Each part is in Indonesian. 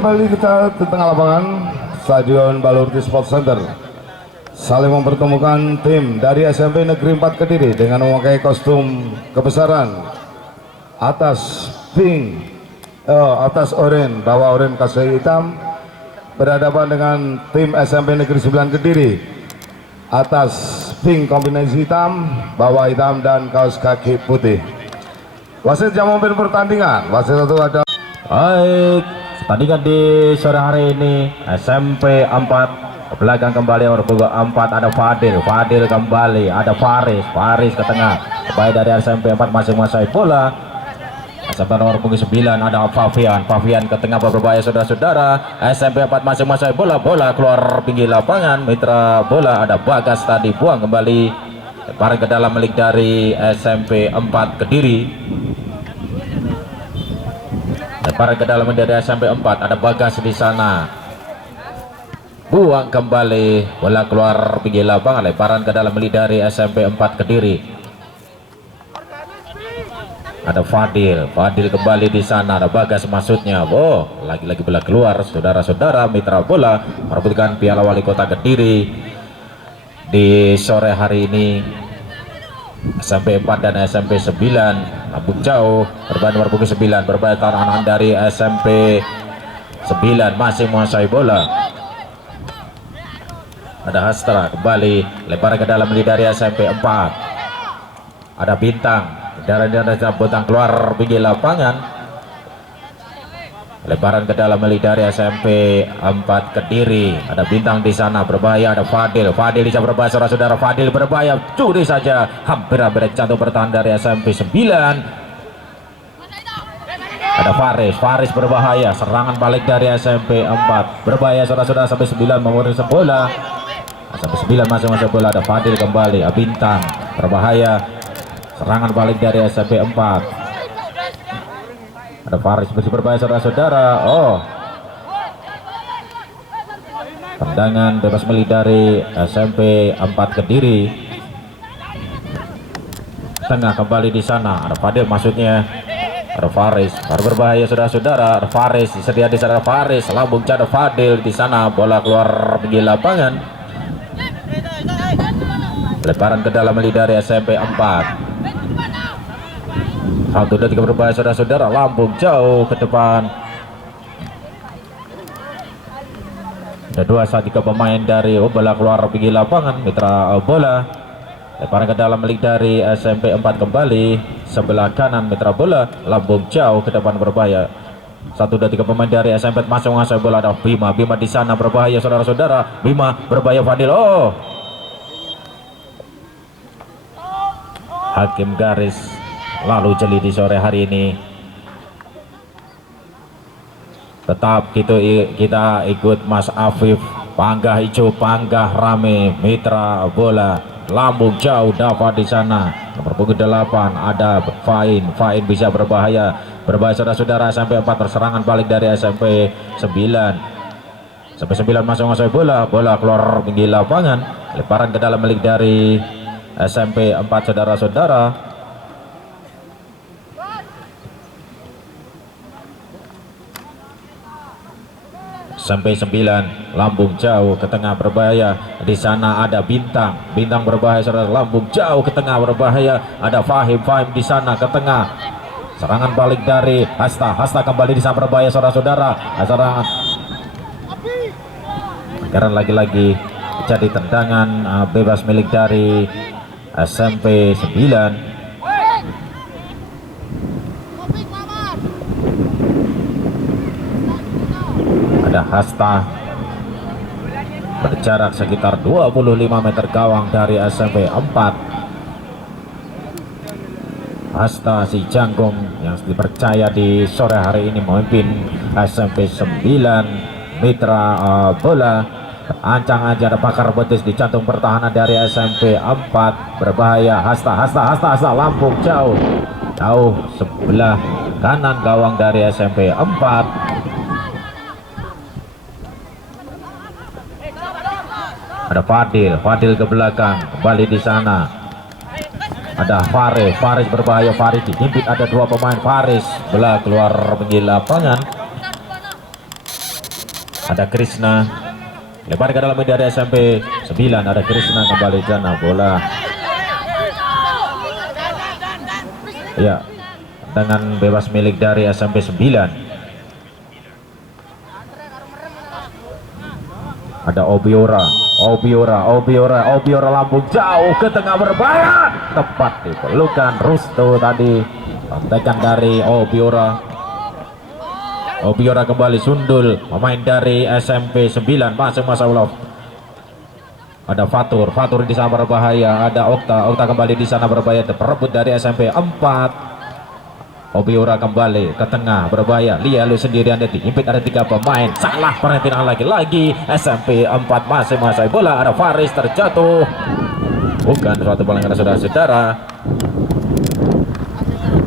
kembali kita di tengah lapangan Stadion Balurti Sport Center, saling mempertemukan tim dari SMP Negeri 4 Kediri dengan memakai kostum kebesaran atas atas oranye, bawah oranye kasih hitam, berhadapan dengan tim SMP Negeri 9 Kediri atas pink kombinasi hitam, bawah hitam dan kaos kaki putih. Wasit yang memimpin pertandingan, wasit satu ada. Baik, pertandingan di sore hari ini SMP 4 ke belakang kembali nomor punggung 4 ada Fadil kembali, ada Faris ke tengah, baik dari SMP 4 masing menguasai bola. SMP nomor punggung 9 ada Fafian ke tengah berbahaya saudara-saudara. SMP 4 masing menguasai bola keluar pinggir lapangan. Mitra bola ada Bagas tadi buang kembali, lemparan ke dalam milik dari SMP 4 Kediri. Lemparan ke dalam dari SMP 4 ada Bagas di sana, buang kembali, bola keluar pinggir lapangan, lemparan ke dalam milik dari SMP 4 Kediri. Ada Fadil kembali di sana, ada Bagas maksudnya. Lagi-lagi bola keluar saudara-saudara. Mitra bola merebutkan piala wali kota Kediri di sore hari ini. SMP 4 dan SMP 9 lambung jauh, berbahaya nomor punggung 9, berbahaya tahanan dari SMP 9 masih menguasai bola. Ada Hastra kembali, lemparan ke dalam dari SMP 4. Ada Bintang, dari Bintang keluar pinggir lapangan, lemparan ke dalam dari SMP 4 Kediri. Ada Bintang di sana berbahaya, ada Fadil bisa berbahaya saudara-saudara. Fadil berbahaya, curi saja, hampir jatuh bertahan dari SMP 9. Ada Faris berbahaya, serangan balik dari SMP 4 berbahaya saudara-saudara. Sampai 9 memenuhi bola, sampai 9 masing-masing bola. Ada Fadil kembali, Bintang berbahaya, serangan balik dari SMP 4. Ada Faris masih berbahaya saudara-saudara. Tendangan bebas milik dari SMP 4 Kediri. Tengah kembali di sana, ada Fadil maksudnya. Ada Faris baru berbahaya saudara-saudara. Ada Faris disedia di sana, Faris lambung ada Fadil di sana, bola keluar pinggir lapangan, lemparan ke dalam milik dari SMP 4. 1, 2, 3 berbahaya saudara-saudara, lambung jauh ke depan. Ada 2-3 pemain dari bola keluar pinggir lapangan. Mitra bola lemparan ke dalam milik dari SMP 4 kembali, sebelah kanan mitra bola, lambung jauh ke depan berbahaya. 1, 2, 3 pemain dari SMP masuk menguasai bola. Ada Bima di sana berbahaya saudara-saudara. Bima berbahaya, Fadil. Hakim garis lalu jeli di sore hari ini. Tetap kita ikut Mas Afif, panggah hijau, panggah rame. Mitra bola lambung jauh, dapat di sana nomor punggung 8 ada Fain bisa berbahaya saudara-saudara. SMP 4 terserangan balik dari SMP 9. Sampai 9 masuk bola keluar pinggir lapangan, lemparan ke dalam milik dari SMP 4 saudara-saudara. Sampai 9 lambung jauh ke tengah berbahaya. Di sana ada Bintang berbahaya saudara, lambung jauh ke tengah berbahaya. Ada Fahim di sana ke tengah, serangan balik dari Hasta kembali di sana berbahaya saudara-saudara. Serangan sekarang lagi-lagi jadi tendangan bebas milik dari SMP 9. Ada Hasta berjarak sekitar 25 meter gawang dari SMP 4. Hasta si Jangkung yang dipercaya di sore hari ini memimpin SMP 9. Mitra bola ancang-ancang, ada bakar betis di jantung pertahanan dari SMP 4 berbahaya. Hasta lambung jauh sebelah kanan gawang dari SMP 4. Ada Fadil ke belakang, kembali di sana. Ada Faris berbahaya, Faris dihimpit, ada 2 pemain. Faris bola keluar pinggir lapangan. ada Krishna, lebar ke dalam dari SMP 9, ada Krishna kembali sana bola. Ya, dengan bebas milik dari SMP 9. Ada Obiora lambung jauh ke tengah berbahaya, tepat dipelukan Rusto tadi, kontekan dari Obiora kembali sundul, pemain dari SMP 9 masuk masa ulang. Ada Fatur di sana berbahaya, ada Okta kembali di sana berbahaya, terperebut dari SMP 4. Obiora kembali ke tengah berbahaya, Lialu sendirian diimpit, ada 3 pemain, salah perhentian lagi SMP 4 masih bola, ada Faris terjatuh, bukan suatu pelanggaran saudara-saudara.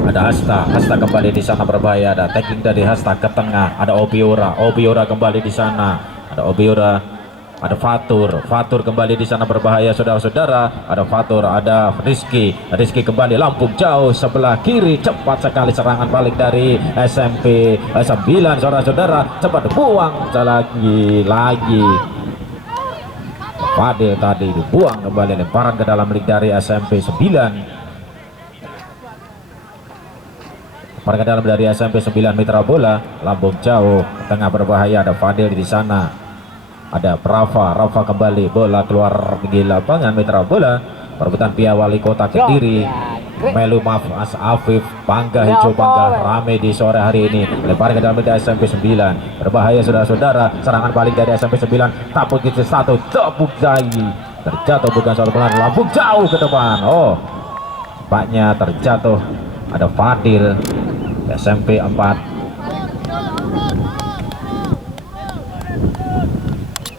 Ada Hasta kembali di sana berbahaya, ada tackling dari Hasta ke tengah, ada Obiora kembali di sana, ada Obiora, ada Fatur kembali di sana berbahaya saudara-saudara, ada Fatur, ada Rizky kembali lampung jauh sebelah kiri, cepat sekali serangan balik dari SMP 9 saudara-saudara, cepat buang lagi Fadil tadi dibuang kembali, lemparan ke dalam milik dari SMP 9. Pergi dalam dari SMP 9 Mitra bola, lambung jauh, tengah berbahaya, ada Fadil di sana, ada Rafa kembali, bola keluar di lapangan Mitra bola, perebutan pihak wali kota Kediri, Melu Mas Afif, Bangga Hijau Bangga rame di sore hari ini, lempar ke dalam dari SMP 9, berbahaya saudara-saudara, serangan balik dari SMP 9, tapuk ke 1, tepuk jai, terjatuh bukan soal pelan, lambung jauh ke depan, baknya terjatuh, ada Fadil SMP 4.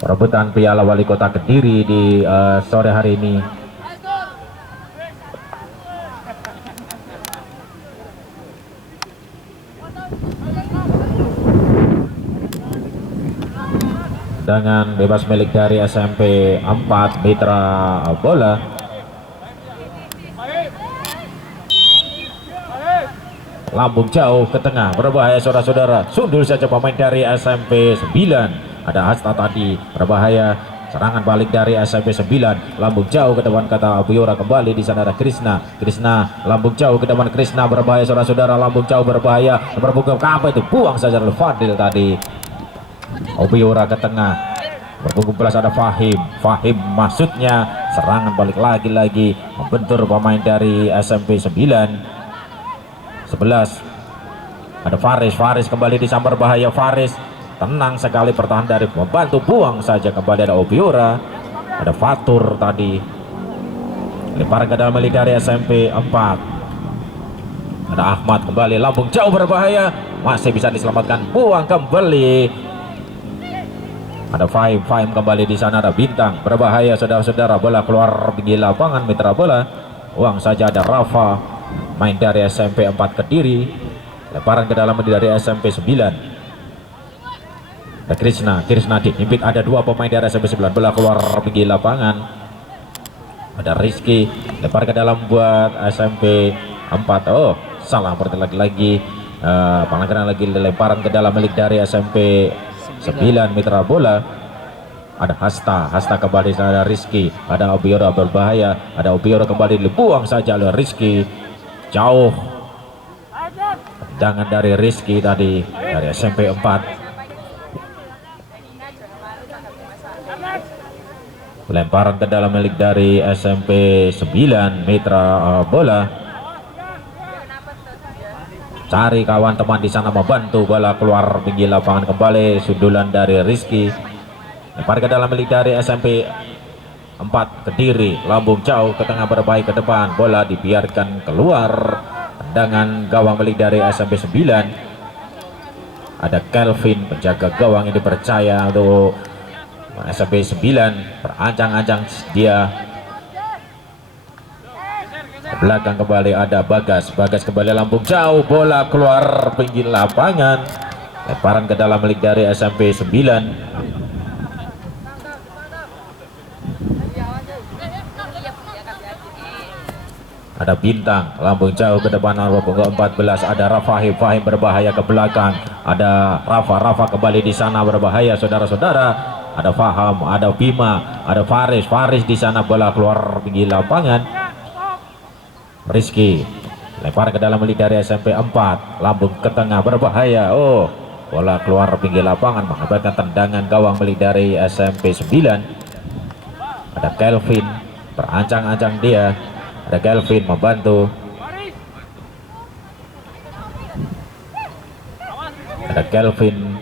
Perebutan piala wali kota Kediri di sore hari ini. Dengan bebas milik dari SMP 4 Mitra bola. Lambung jauh ke tengah berbahaya saudara-saudara, sundul saja pemain dari SMP 9, ada Hasta tadi berbahaya, serangan balik dari SMP 9, lambung jauh ke depan kata Obiora, kembali di sana ada Krishna lambung jauh ke depan, Krishna berbahaya saudara-saudara, lambung jauh berbahaya, berbuka ke apa itu, buang saja oleh Fadil tadi. Obiora ke tengah berbuku belas, ada Fahim maksudnya, serangan balik lagi membentur pemain dari SMP 9. 11 ada Faris kembali disambar bahaya, Faris tenang sekali pertahanan dari membantu, buang saja kembali, ada Obiora, ada Fatur tadi, lempar ke dalam milik dari SMP 4, ada Ahmad kembali, lambung jauh berbahaya, masih bisa diselamatkan, buang kembali, ada Fahim kembali di sana, ada Bintang berbahaya saudara-saudara, bola keluar di lapangan Mitra bola, buang saja, ada Rafa main dari SMP 4 Kediri, lemparan ke dalam dari SMP 9, ada Krishna diimpit, ada 2 pemain dari SMP 9, bola keluar di lapangan, ada Rizky, lempar ke dalam buat SMP 4, salah lagi pelanggaran lagi, lemparan ke dalam milik dari SMP 9 Mitra bola, ada Hasta kembali, ada Rizky, ada Obiora berbahaya, ada Obiora kembali, dibuang saja oleh Rizky jauh, jangan dari Rizky tadi dari SMP 4, lemparan ke dalam milik dari SMP 9 Mitra bola, cari kawan teman di sana membantu, bola keluar pinggir lapangan kembali, sundulan dari Rizky, lempar ke dalam milik dari SMP 4 Kediri, lambung jauh ke tengah berbahaya ke depan, bola dibiarkan keluar, tendangan gawang milik dari SMP 9, ada Kelvin penjaga gawang yang dipercaya untuk SMP 9, berancang-ancang dia ke belakang, kembali ada Bagas kembali, lambung jauh, bola keluar pinggir lapangan, lemparan ke dalam milik dari SMP 9. Ada Bintang, lambung jauh ke depan nomor punggung 14. Ada Fahim berbahaya ke belakang. Ada Rafa kembali di sana berbahaya saudara-saudara. Ada Faham, ada Bima, ada Faris di sana, bola keluar tinggi lapangan. Rizky lempar ke dalam milik dari SMP 4, lambung ke tengah berbahaya. Oh, bola keluar pinggir lapangan mengakibatkan tendangan gawang milik dari SMP 9. Ada Kelvin berancang-ancang dia. Ada Kelvin membantu. Ada Kelvin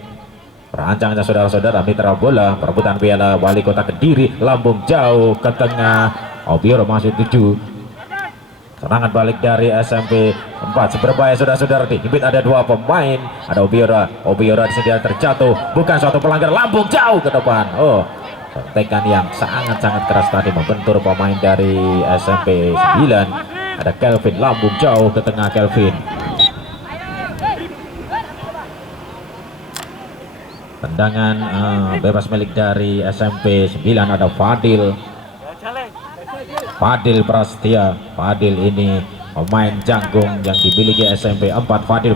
berancang-ancang saudara-saudara. Mitra bola perebutan piala wali kota Kediri, lambung jauh ke tengah. Obioro masih 7. Serangan balik dari SMP 4 berbahaya saudara-saudara. Di Hibit ada 2 pemain. Ada Obiora di sini terjatuh, bukan suatu pelanggar, lambung jauh ke depan. Oh, tekan yang sangat-sangat keras tadi membentur pemain dari SMP 9. Ada Kelvin, lambung jauh ke tengah Kelvin. Tendangan bebas milik dari SMP 9. Ada Fadil Prasetya. Fadil ini pemain janggung yang dimiliki SMP 4. Fadil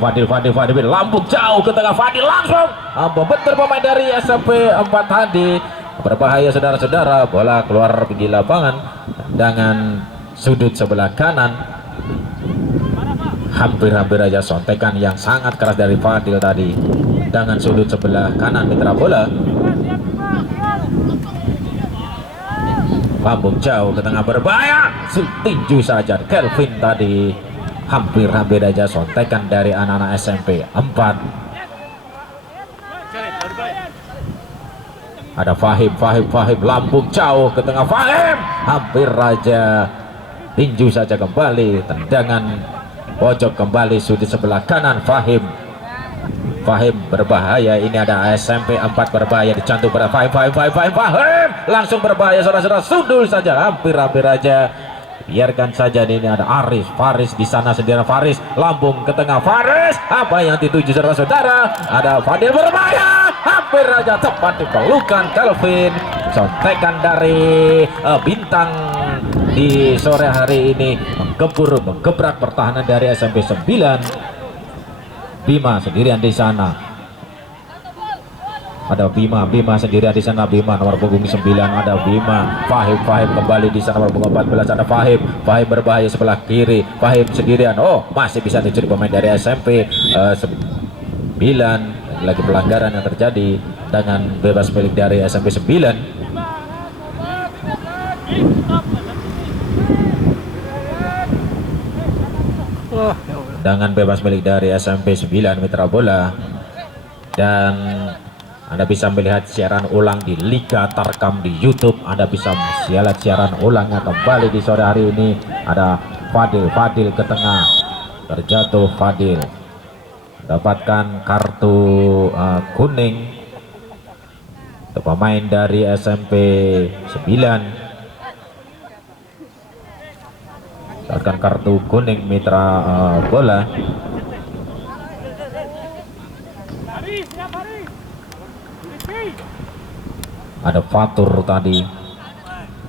lambung jauh ke tengah. Fadil langsung membentur pemain dari SMP 4 tadi. Berbahaya saudara-saudara, bola keluar pinggir lapangan. Tendangan sudut sebelah kanan, hampir aja sontekan yang sangat keras dari Fadil tadi. Tendangan sudut sebelah kanan mitra bola, lambung jauh ke tengah berbahaya, tinju saja Kelvin tadi. Hampir aja sontekan dari anak-anak SMP 4. Ada Fahim, lambung jauh ke tengah. Fahim hampir aja tinju saja kembali. Tendangan pojok kembali sudut sebelah kanan. Fahim berbahaya. Ini ada SMP 4 berbahaya, dicantum pada Fahim langsung berbahaya saudara-saudara. Sundul saja, hampir aja. Biarkan saja. Ini ada Faris di sana sendiri. Faris lambung ke tengah. Faris apa yang dituju saudara-saudara? Ada Fadil berbahaya, hampir aja tepat di pelukan Kelvin. Contekan dari Bintang di sore hari ini menggebrak pertahanan dari SMP 9. Bima sendirian di sana. Ada Bima sendirian di sana. Bima nomor punggung 9. Ada Bima. Fahim kembali di sana nomor punggung 14. Ada Fahim berbahaya sebelah kiri. Fahim sendirian. Oh, masih bisa dicuri pemain dari SMP 9. Lagi pelanggaran yang terjadi dengan bebas milik dari SMP 9. Dengan bebas milik dari SMP 9 mitra bola. Dan Anda bisa melihat siaran ulang di Liga Tarkam di YouTube. Anda bisa melihat siaran ulangnya kembali di sore hari ini. Ada Fadil ke tengah, terjatuh Fadil, dapatkan kartu kuning untuk pemain dari SMP 9. Dapatkan kartu kuning mitra bola. Ada Fatur tadi.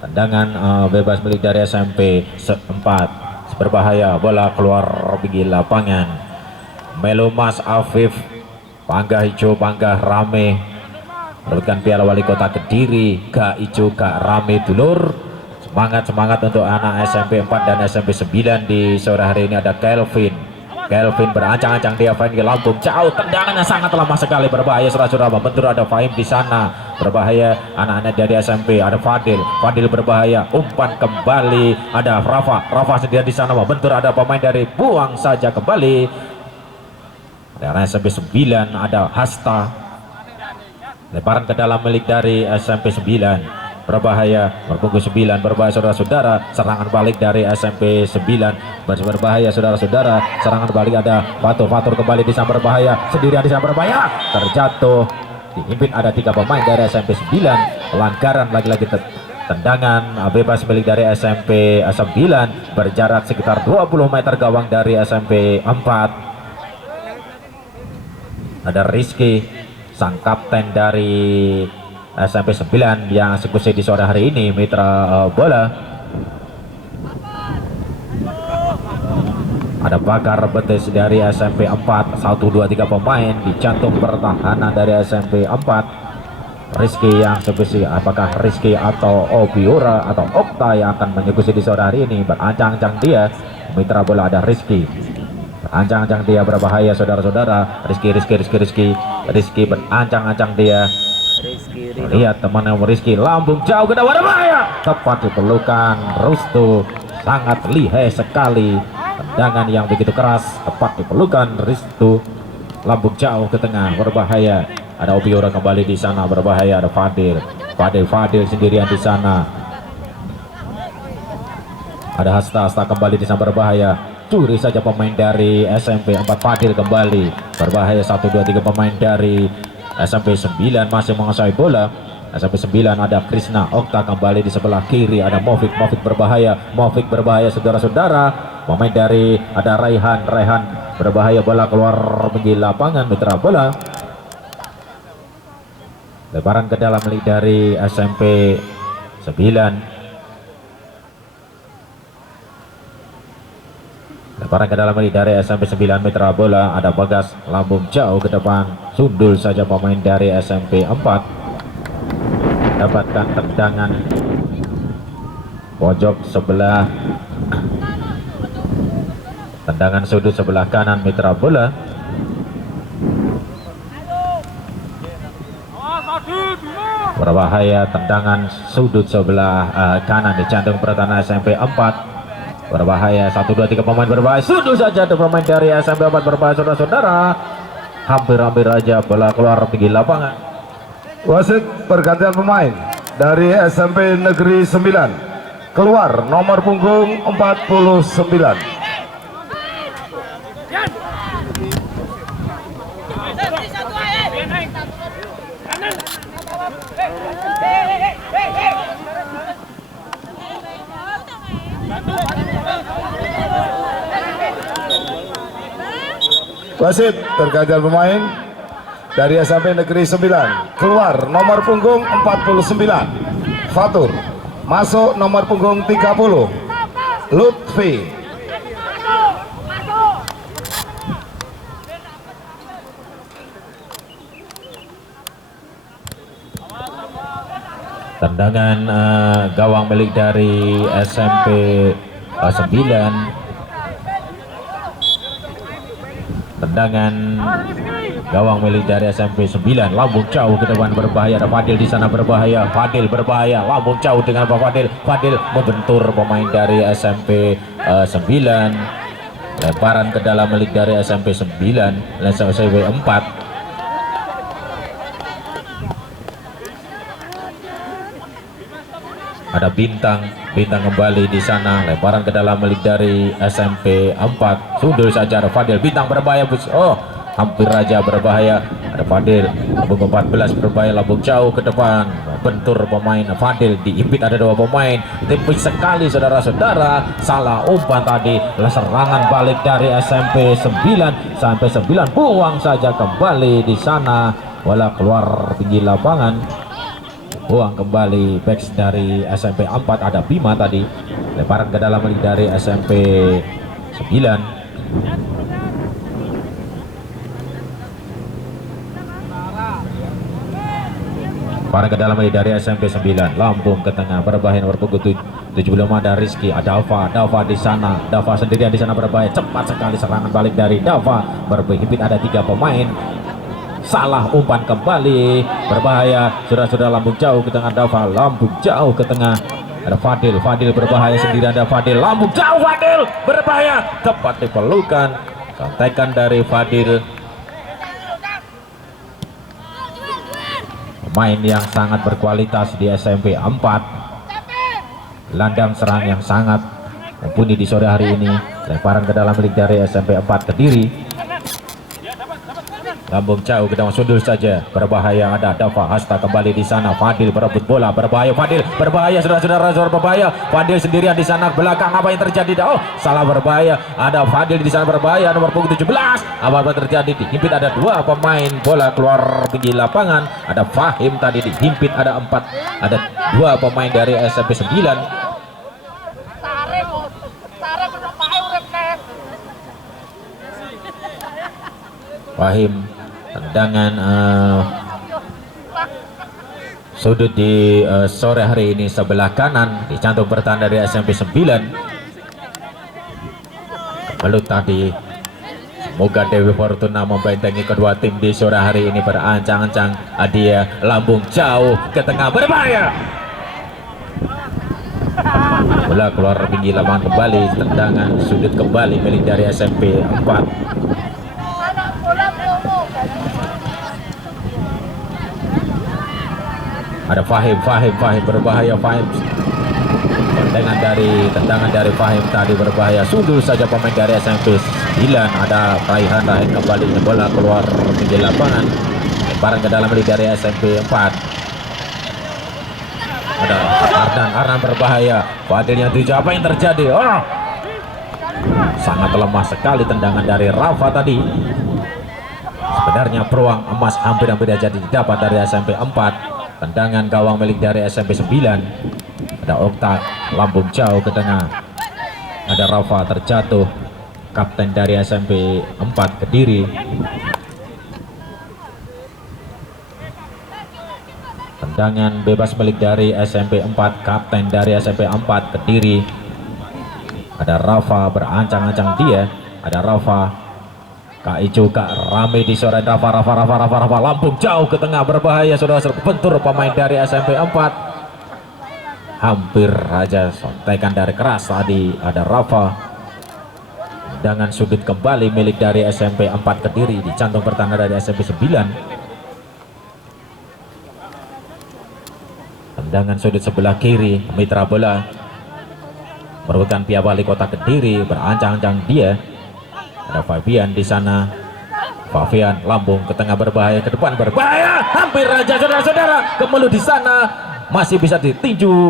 Tendangan bebas milik dari SMP 4. Berbahaya, bola keluar pinggir lapangan. Melumas Afif, Pangga Hijau, Pangga Rame merebutkan piala wali kota Kediri. Gak hijau gak rame dulur. Semangat untuk anak SMP 4 dan SMP 9 di sore hari ini. Ada Kelvin berancang-ancang dia, Fahim lambung jauh, tendangannya sangat lemah sekali, berbahaya saudara-saudara. Membentur ada Fahim di sana, berbahaya anak-anak dari SMP. Ada Fadil berbahaya, umpan kembali. Ada Rafa sendiri di sana, membentur ada pemain dari buang saja kembali. Dari SMP 9 ada Hasta, lebaran ke dalam milik dari SMP 9. Berbahaya, berpunggung 9, berbahaya saudara-saudara. Serangan balik dari SMP 9 berbahaya saudara-saudara. Serangan balik ada Fatur kembali di sana, berbahaya sendirian di sana, berbahaya, terjatuh. Dihimpit ada 3 pemain dari SMP 9. Pelanggaran lagi-lagi tendangan bebas milik dari SMP 9 berjarak sekitar 20 meter gawang dari SMP 4. Ada Rizky, sang kapten dari SMP 9 yang eksekusi di sore hari ini mitra bola. Ada bakar betis dari SMP 4. 1, 2, 3 pemain di jantung pertahanan dari SMP 4. Rizky yang spesial, apakah Rizky atau Obiora atau Okta yang akan menyekusi di sore hari ini? Berancang-ancang dia, mitra bola ada Rizky. Berancang-ancang dia berbahaya saudara-saudara. Rizky berancang-ancang dia. Lihat teman yang Rizky, lambung jauh ke dalam berbahaya. Tepat di pelukan Rustu, sangat lihai sekali. Tendangan yang begitu keras, tepat di pelukan Rustu, lambung jauh ke tengah berbahaya. Ada Obiora kembali di sana berbahaya. Ada Fadil sendirian di sana. Ada Hasta kembali di sana berbahaya. Curi saja pemain dari SMP 4. Fadil kembali berbahaya. 1, 2, 3 pemain dari SMP 9 masih menguasai bola. SMP 9 ada Krishna Okta kembali di sebelah kiri. Ada Movik berbahaya saudara-saudara. Pemain dari ada Raihan berbahaya, bola keluar menggila lapangan mitra bola. Lebaran ke dalam milik dari SMP 9. Lebaran ke dalam milik dari SMP 9 mitra bola. Ada Bagas, lambung jauh ke depan, sundul saja pemain dari SMP 4. Dapatkan tendangan pojok sebelah, tendangan sudut sebelah kanan mitra bola. Berbahaya, tendangan sudut sebelah kanan di jantung pertahanan SMP 4. Berbahaya, 1, 2, 3 pemain berbahaya, sudut saja tuh pemain dari SMP 4 berbahaya saudara-saudara. Hampir aja bola keluar tinggi lapangan. Wasit pergantian pemain dari SMP Negeri 9. Keluar nomor punggung 49. Wasit pergantian pemain dari SMP Negeri 9. Keluar nomor punggung 49 Fatur, masuk nomor punggung 30 Lutfi. Tendangan gawang milik dari SMP 9. Tendangan gawang milik dari SMP 9, lambung jauh ke depan berbahaya. Ada Fadil di sana berbahaya. Fadil berbahaya, lambung jauh dengan Fadil. Fadil membentur pemain dari SMP 9. Lebaran ke dalam milik dari SMP 9, SMP 4. Ada bintang kembali di sana. Lebaran ke dalam milik dari SMP 4. Sundul saja ada Fadil. Bintang berbahaya. Oh, hampir aja berbahaya. Ada Fadil. Lambung 14 berbahaya, lambung jauh ke depan. Bentur pemain Fadil, diimpit ada 2 pemain. Tipis sekali saudara-saudara. Salah umpan tadi. Serangan balik dari SMP 9. Sampai 9 buang saja kembali di sana. Bola keluar tinggi lapangan. Buang kembali backs dari SMP 4. Ada Bima tadi. Lebaran ke dalam milik dari SMP 9. Lebaran ke dalam milik dari SMP 9. Lambung ke tengah berbahaya nomor punggung 75 ada Rizky. Ada Dava di sana. Dava sendirian di sana berbahaya. Cepat sekali serangan balik dari Dava. Berhimpit ada 3 pemain. Salah umpan kembali berbahaya. Sudah lambung jauh ke tengah Dava, lambung jauh ke tengah ada Fadil berbahaya sendiri. Ada Fadil, lambung jauh Fadil berbahaya, tepat di pelukan. Contekan dari Fadil, pemain yang sangat berkualitas di SMP 4. Landang serang yang sangat mumpuni di sore hari ini. Lemparan ke dalam milik dari SMP 4 Kediri. Lambung jauh ke dalam, sundul saja berbahaya. Ada Dava Hasta kembali di sana. Fadil berebut bola berbahaya. Fadil berbahaya saudara-saudara, berbahaya. Fadil sendirian di sana belakang. Apa yang terjadi? Oh, salah berbahaya. Ada Fadil di sana berbahaya nomor punggung 17. Apa yang terjadi? Dihimpit ada 2 pemain. Bola keluar tinggi lapangan. Ada Fahim tadi dihimpit ada 4. Ada 2 pemain dari SMP 9. Fahim, tendangan sudut di sore hari ini sebelah kanan dicantum pertahanan dari SMP 9. Lalu tadi semoga Dewi Fortuna membentengi kedua tim di sore hari ini. Berancang-ancang dia lambung jauh ke tengah, berbahaya. Bola keluar tinggi lapangan kembali, tendangan sudut kembali milik dari SMP 4. Ada Fahim berbahaya. Fahim, tendangan dari Fahim tadi berbahaya. Sundul saja pemain dari SMP 9. Ada raihan kembali, bola keluar tinggi lapangan, lemparan ke dalam milik dari SMP 4. Ada Arnan berbahaya. Fadil yang tuju, apa yang terjadi? Oh, sangat lemah sekali tendangan dari Rafa tadi. Sebenarnya peluang emas hampir-hampir saja didapat dari SMP 4. Tendangan gawang milik dari SMP 9. Ada Okta, lambung jauh ke tengah. Ada Rafa terjatuh, kapten dari SMP 4 Kediri. Tendangan bebas milik dari SMP 4, kapten dari SMP 4 Kediri. Ada Rafa, berancang-ancang dia. Ada Rafa, Kak Ijo, Kak rame di sore. Rafa, lambung jauh ke tengah, berbahaya. Sudah bentur pemain dari SMP 4. Hampir aja sontekan dari keras tadi. Ada Rafa. Dengan sudut kembali milik dari SMP 4 Kediri, dicantum pertahanan dari SMP 9. Tendangan sudut sebelah kiri, mitra bola merebutkan pihak wali kota Kediri. Berancang-ancang dia. Ada Fabian di sana. Fabian lambung ke tengah, berbahaya, ke depan berbahaya. Hampir aja saudara-saudara, Kemelu di sana masih bisa ditinju.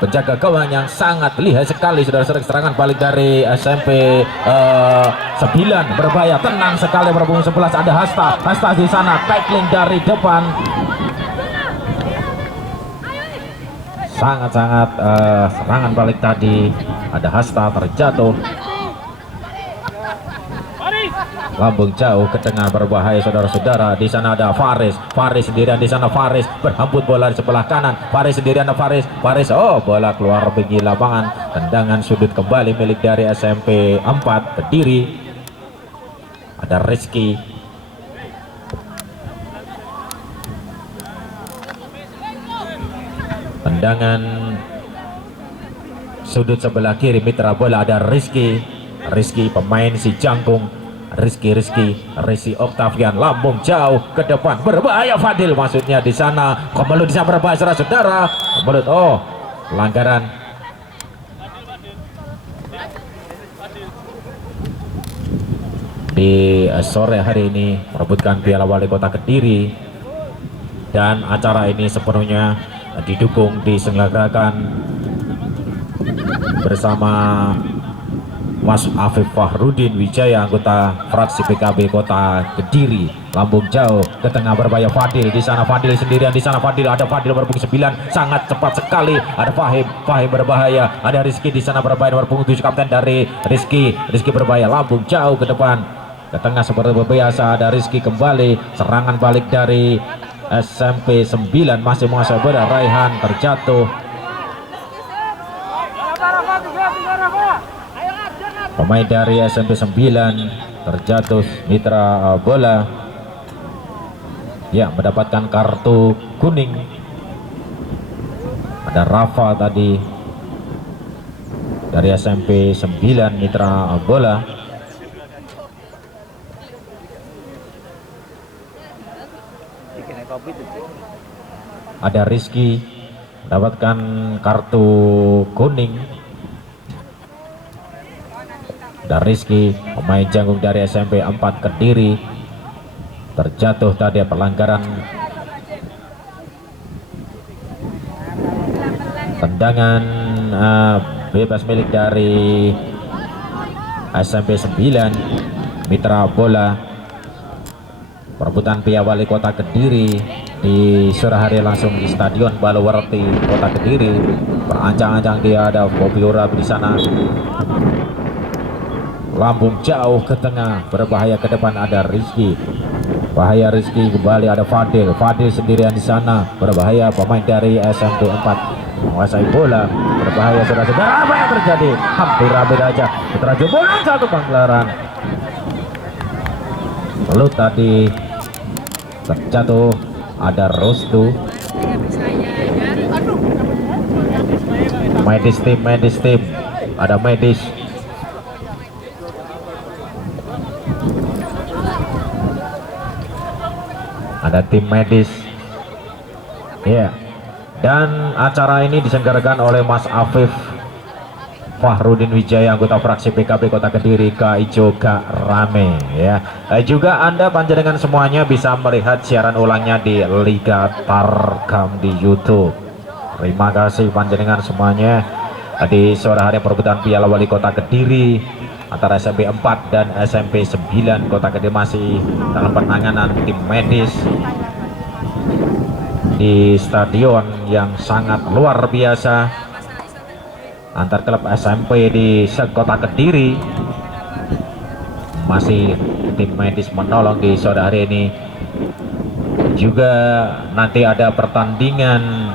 Penjaga gawang yang sangat lihai sekali saudara-saudara. Serangan balik dari SMP 9 berbahaya, tenang sekali berpunggung 11. Ada Hasta di sana, tackling dari depan. Sangat-sangat serangan balik tadi. Ada Hasta terjatuh, lambung jauh ke tengah, berbahaya saudara-saudara. Di sana ada Faris sendirian di sana. Faris berhembut bola di sebelah kanan. Faris sendirian, ada Faris. Oh, bola keluar pinggir lapangan. Tendangan sudut kembali milik dari SMP 4 Kediri. Ada Rizky. Tendangan sudut sebelah kiri mitra bola, ada Rizky pemain si Jangkung. Rizky Octavian, lambung jauh ke depan, berbahaya. Fadil maksudnya di sana. Kemelu di sana berbahaya saudara. Kemelu, oh, pelanggaran. Di sore hari ini merebutkan piala wali kota Kediri, dan acara ini sepenuhnya didukung, diselenggarakan bersama Mas Afif Fahrudin Wijaya, anggota fraksi PKB Kota Kediri. Lambung jauh ke tengah, berbahaya. Fadil di sana. Fadil sendirian di sana. Ada Fadil berpunggung 9, sangat cepat sekali. Ada Fahim berbahaya. Ada Rizky di sana berbahaya, berpunggung 7, kapten dari Rizky berbahaya. Lambung jauh ke depan, ke tengah seperti biasa. Ada Rizky kembali. Serangan balik dari SMP 9 masih menguasai bola. Raihan terjatuh. Pemain dari SMP 9 terjatuh, mitra bola ya mendapatkan kartu kuning. Ada Rafa tadi dari SMP 9 mitra bola. Ada Rizky mendapatkan kartu kuning. Dan Rizky, pemain Janggung dari SMP 4 Kediri, terjatuh tadi, pelanggaran. Tendangan bebas milik dari SMP 9 mitra bola. Perebutan piala wali kota Kediri di sore hari langsung di Stadion Balowerti Kota Kediri. Berancang-ancang dia, ada Bobi Ora di sana. lambung jauh ke tengah, berbahaya ke depan, ada Rizky. Bahaya Rizky, kembali ada Fadil sendirian di sana, berbahaya pemain dari SMP 4 menguasai bola, berbahaya saudara-saudara. Apa yang terjadi? Hampir ramai aja Putra jebolan satu Pagelaran. Lalu tadi terjatuh ada Rostu. Medis tim ada medis. Ada tim medis, ya. Dan acara ini diselenggarakan oleh Mas Afif Fahrudin Wijaya, anggota fraksi PKB Kota Kediri, KI Juga Rame, ya. Juga Anda panjenengan semuanya bisa melihat siaran ulangnya di Liga Tarkam di YouTube. Terima kasih panjenengan semuanya. Di sore hari perebutan Piala Wali Kota Kediri antara SMP 4 dan SMP 9 Kota Kediri masih dalam penanganan tim medis di stadion yang sangat luar biasa antar klub SMP di Kota Kediri. Masih tim medis menolong di sore hari ini. Juga nanti ada pertandingan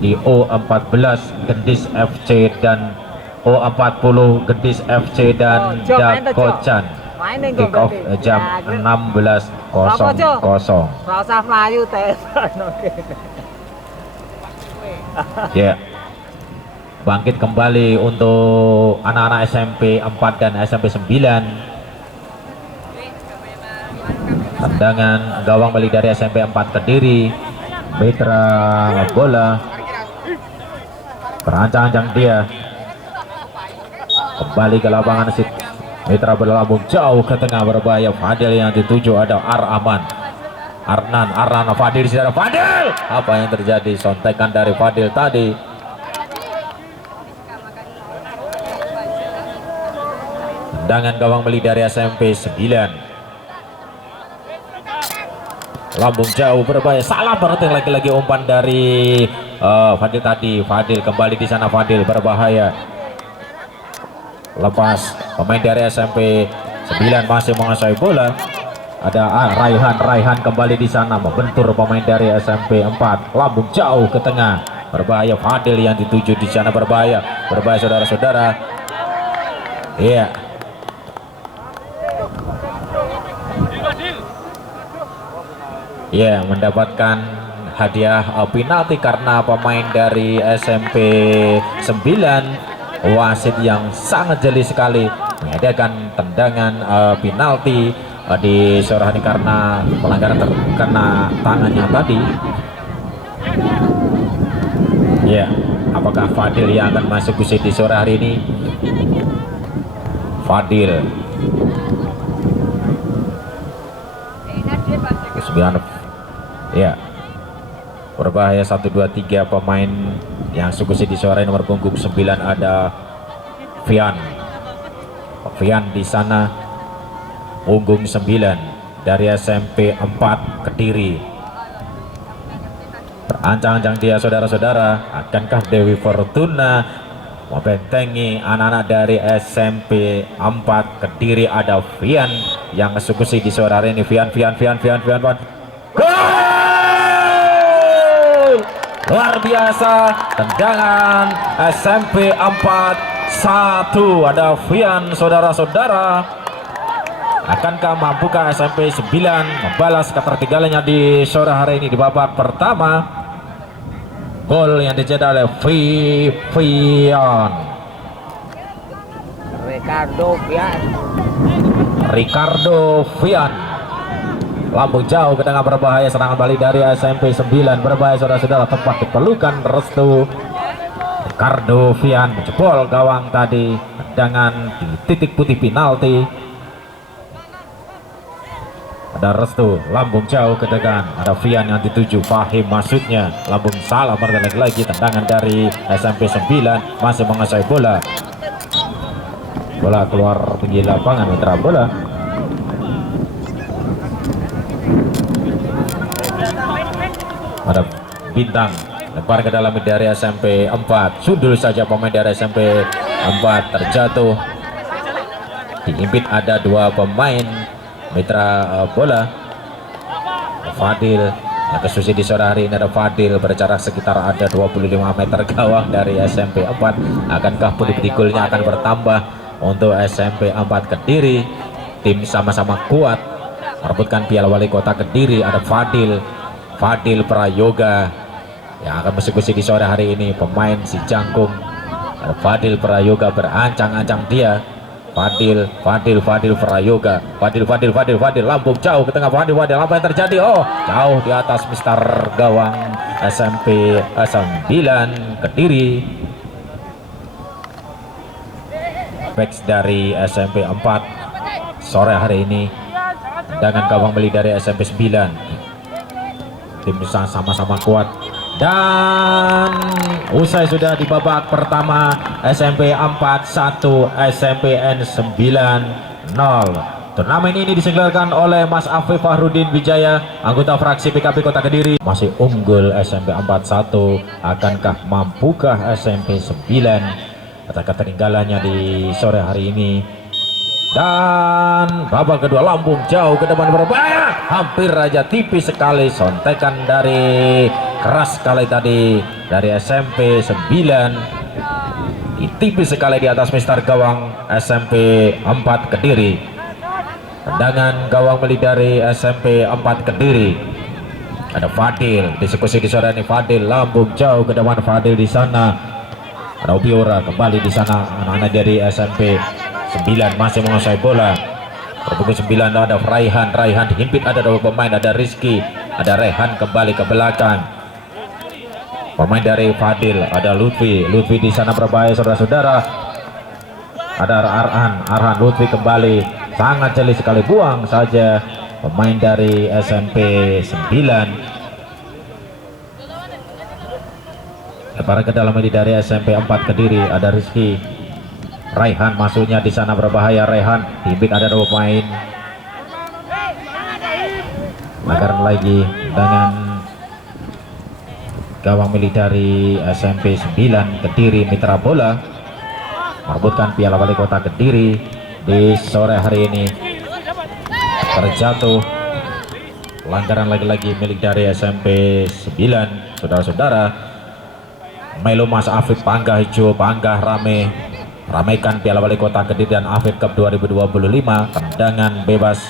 di O14 Gendis FC dan O40 Gendis FC dan Dakocan. Kick off jam 16.00. Ya, bangkit kembali untuk anak-anak SMP 4 dan SMP 9. Tendangan gawang balik dari SMP 4 Kediri. Mitra bola berancang-ancang dia kembali ke lapangan. Mitra bola lambung jauh ke tengah, berbahaya. Fadil yang dituju ada Arnan Fadil, saudara Fadil. Apa yang terjadi? Sontekan dari Fadil tadi. Tendangan gawang beli dari SMP 9. Lambung jauh, berbahaya. Salah banget yang lagi-lagi umpan dari Fadil tadi. Fadil kembali di sana, Fadil berbahaya. Lepas pemain dari SMP 9 masih menguasai bola. Ada Raihan kembali di sana membentur pemain dari SMP 4. Lambung jauh ke tengah, berbahaya. Fadil yang dituju di sana, berbahaya saudara-saudara. Iya. Ya, mendapatkan hadiah penalti karena pemain dari SMP 9 wasit yang sangat jeli sekali mengadakan tendangan penalti di sore hari karena pelanggaran terkena tangannya tadi. Ya, apakah Fadil yang akan masuk ke di sore hari ini? Fadil 9. Ya, berbahaya 1, 2, 3 pemain yang sukusi di sore nomor punggung 9 ada Vian di sana, punggung 9 dari SMP 4 Kediri. Terancang-ancang dia saudara-saudara, akankah Dewi Fortuna membentengi anak-anak dari SMP 4 Kediri? Ada Vian yang sukusi di sore hari ini. Vian. Luar biasa tendangan SMP 4-1. Ada Vian saudara-saudara. Akankah mampukah SMP 9 membalas ketertinggalannya di sore hari ini di babak pertama? Gol yang dicetak oleh Vian. Ricardo Vian. Lambung jauh ke tengah, berbahaya. Serangan balik dari SMP 9, berbahaya saudara-saudara, tepat diperlukan restu. Ricardo Vian menjebol gawang tadi, tendangan di titik putih penalti. Ada restu, lambung jauh ke depan, ada Vian yang dituju, Fahim maksudnya, lambung salah lagi tendangan dari SMP 9, masih menguasai bola. Bola keluar tinggi lapangan, mitra bola. Ada Bintang lempar ke dalam dari SMP 4, sundul saja pemain dari SMP 4, terjatuh. diimpit ada dua pemain mitra bola. Fadil yang kesusi di sore hari ini ada Fadil berjarak sekitar ada 25 meter gawang dari SMP 4. Akankah pundi-pundi golnya akan bertambah untuk SMP 4 Kediri? Tim sama-sama kuat merebutkan Piala Wali Kota Kediri. Ada Fadil Prayoga yang akan bersekusi di sore hari ini, pemain si Jangkung. Ada Fadil Prayoga berancang-ancang dia. Fadil Prayoga. Fadil lambung jauh ke tengah. Fadil apa yang terjadi? Oh, jauh di atas Mister gawang SMP 9 Kediri. Backs dari SMP 4 sore hari ini dengan gawang beli dari SMP 9. Tim sama-sama kuat. Dan usai sudah di babak pertama, SMP 4 1, SMPN 9 0. Turnamen ini diselenggarakan oleh Mas Afif Fahrudin Wijaya, anggota fraksi PKB Kota Kediri. Masih unggul SMP 4 1. Akankah mampukah SMP 9 atas ketertinggalannya di sore hari ini? Dan babak kedua lambung jauh ke depan berbahaya, hampir aja tipis sekali sontekan dari keras sekali tadi dari SMP 9, tipis sekali di atas Mister gawang SMP 4 Kediri. Tendangan gawang beli dari SMP 4 Kediri. Ada Fadil disekusi di sore ini. Fadil lambung jauh ke depan. Fadil di sana. Ada Obiora kembali di sana. Anak-anak dari SMP 9 masih menguasai bola. Pukul 9 ada Raihan dihimpit, ada dua pemain, ada Rizky, ada Rehan kembali ke belakang. Pemain dari Fadil, ada Lutfi di sana berbahaya saudara-saudara. Ada Arhan Lutfi kembali, sangat jeli sekali, buang saja pemain dari SMP 9. Lebar ke dalam ini dari SMP 4 Kediri, ada Rizky. Raihan masuknya di sana berbahaya. Raihan dihimpit, ada dua pemain. Pelanggaran lagi dengan gawang milik dari SMP 9 Kediri Mitra Bola merebutkan Piala Wali Kota Kediri di sore hari ini. Terjatuh, pelanggaran lagi-lagi milik dari SMP 9 saudara-saudara. Melo Mas Afif Panggah Hijau, Panggah ramaikan Piala Wali Kota Kediri dan Afif Cup 2025. Tendangan bebas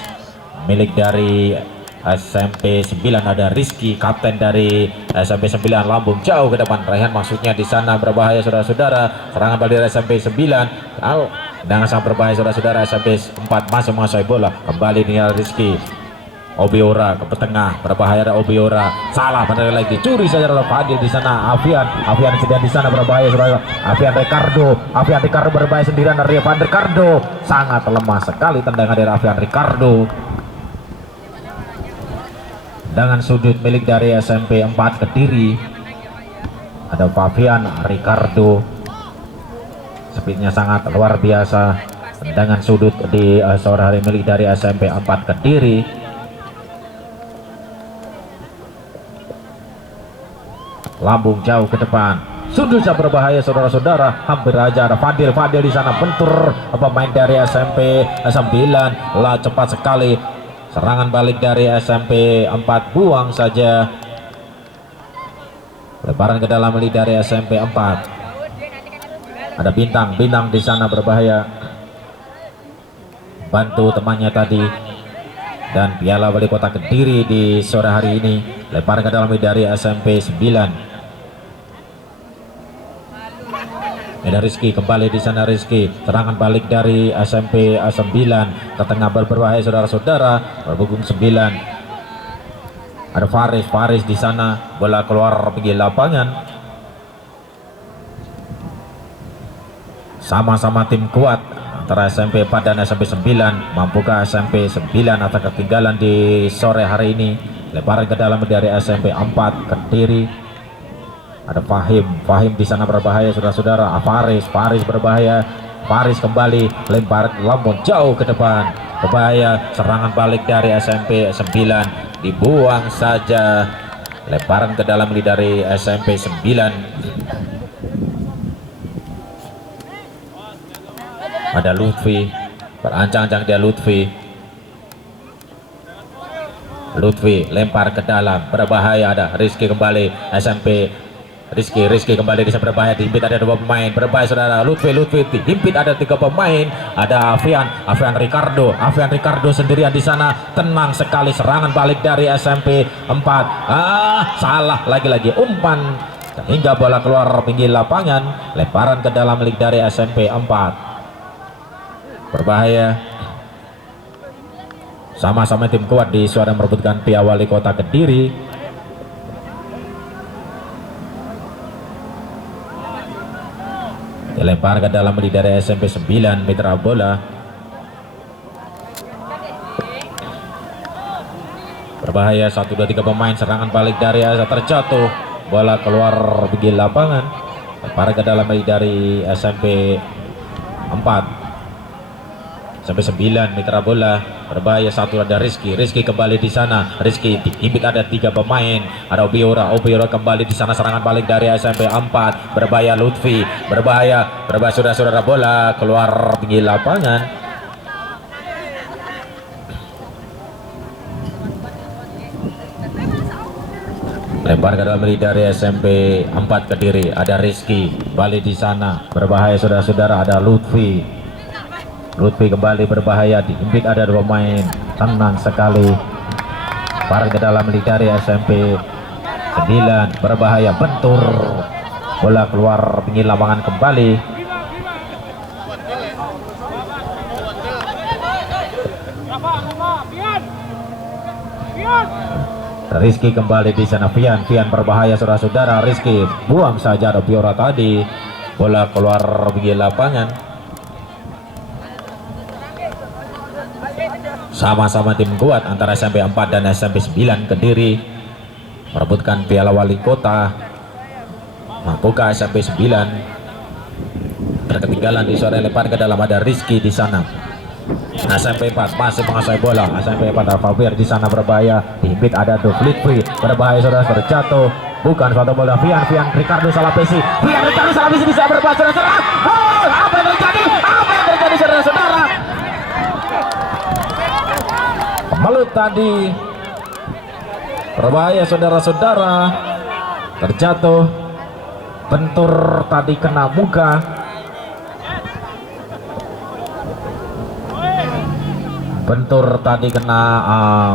milik dari SMP 9, ada Rizky, kapten dari SMP 9, lambung jauh ke depan. Raihan maksudnya di sana berbahaya saudara-saudara. Serangan balik dari SMP 9. Dengan sangat berbahaya saudara-saudara. SMP 4 masih menguasai bola. Kembali dengan Rizky. Obiora ke tengah, berbahaya ada Obiora. Salah benar lagi, curi saja oleh Fadil di sana. Afian sedang di sana berbahaya saudara. Afian Ricardo berbahaya sendirian dari Evan Ricardo. Sangat lemah sekali tendangan dari Afian Ricardo. Dengan sudut milik dari SMP 4 Kediri. Ada Fabian Ricardo. Speednya sangat luar biasa. Tendangan sudut di sore hari milik dari SMP 4 Kediri. Lambung jauh ke depan, sudut berbahaya saudara-saudara. Hampir aja ada Fadil di sana, bentur pemain dari SMP 9. Lah cepat sekali serangan balik dari SMP 4, buang saja. Lebaran ke dalam milik dari SMP 4. Ada bintang di sana berbahaya, bantu temannya tadi. Dan Piala Wali Kota Kediri di sore hari ini. Lebaran ke dalam dari SMP 9. Ada Rizky kembali di sana. Rizky, serangan balik dari SMP 9 ke tengah berbahaya saudara-saudara. Berhubung 9. Ada Faris di sana, bola keluar pinggir lapangan. Sama-sama tim kuat antara SMP 4 dan SMP 9. Mampukah SMP 9 atau ketinggalan di sore hari ini? Lebaran ke dalam dari SMP 4 Kediri. Ada Fahim di sana berbahaya saudara-saudara. Faris berbahaya. Faris kembali lempar lambung jauh ke depan, berbahaya. Serangan balik dari SMP 9 dibuang saja. Lemparan ke dalam dari SMP 9. Ada Lutfi Berancang-ancang dia Lutfi lempar ke dalam, berbahaya. Ada Rizky kembali, SMP Rizky kembali bisa berbahaya, dihimpit ada 2 pemain, berbahaya saudara. Lutfi dihimpit ada 3 pemain, ada Afian Ricardo sendirian di sana, tenang sekali. Serangan balik dari SMP 4, salah lagi umpan hingga bola keluar pinggir lapangan. Lemparan ke dalam milik dari SMP 4, berbahaya. Sama-sama tim kuat di suara merebutkan Piala Wali Kota Kediri. Dilempar ke dalam dari SMP 9 Mitra Bola, berbahaya. 1, 2, 3 pemain, serangan balik dari Asa, terjatuh, bola keluar pinggir lapangan. Lempar ke dalam dari SMP 4 sampai 9 Mitra Bola, berbahaya. 1 ada Rizky kembali di sana. Rizky dihimpit ada 3 pemain, ada Obiora kembali di sana. Serangan balik dari SMP 4, berbahaya. Lutfi berbahaya saudara, bola keluar pinggir lapangan. Lempar ke dalam dari SMP 4 Kediri, ada Rizky kembali di sana, berbahaya saudara-saudara. Ada Lutfi kembali, berbahaya, dihimpit ada 2 pemain, tenang sekali. Lempar ke dalam dari SMP 9, berbahaya, bentur, bola keluar pinggir lapangan kembali. Rizky kembali di sana, Fian berbahaya saudara-saudara. Rizky buang saja ada Biora tadi, bola keluar pinggir lapangan. Sama-sama tim kuat antara SMP 4 dan SMP 9 Kediri merebutkan Piala Wali Kota. Mampukah SMP 9? Terketinggalan di sore, lempar ke dalam, ada Rizky di sana. SMP 4 masih menguasai bola. SMP 4 Alfabier di sana, berbahaya, dihimpit ada Lutfi, berbahaya saudara, terjatuh, bukan suatu bola. Fian Ricardo Salapesi bisa berbahaya saudara. Apa yang terjadi saudara-saudara? Melut tadi, berbahaya saudara-saudara, terjatuh, bentur tadi kena muka.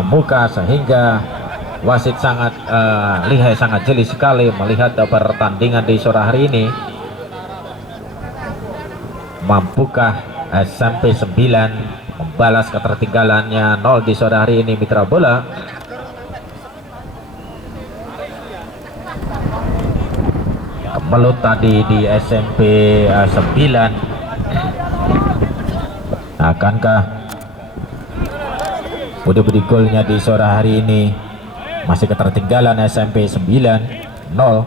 Muka sehingga wasit sangat lihai, sangat jeli sekali melihat pertandingan di sore hari ini. Mampukah SMP 9 membalas ketertinggalannya 0 di sore hari ini Mitra Bola? Kemelut tadi di SMP 9. Akankah budi golnya di sore hari ini? Masih ketertinggalan SMP 9 0.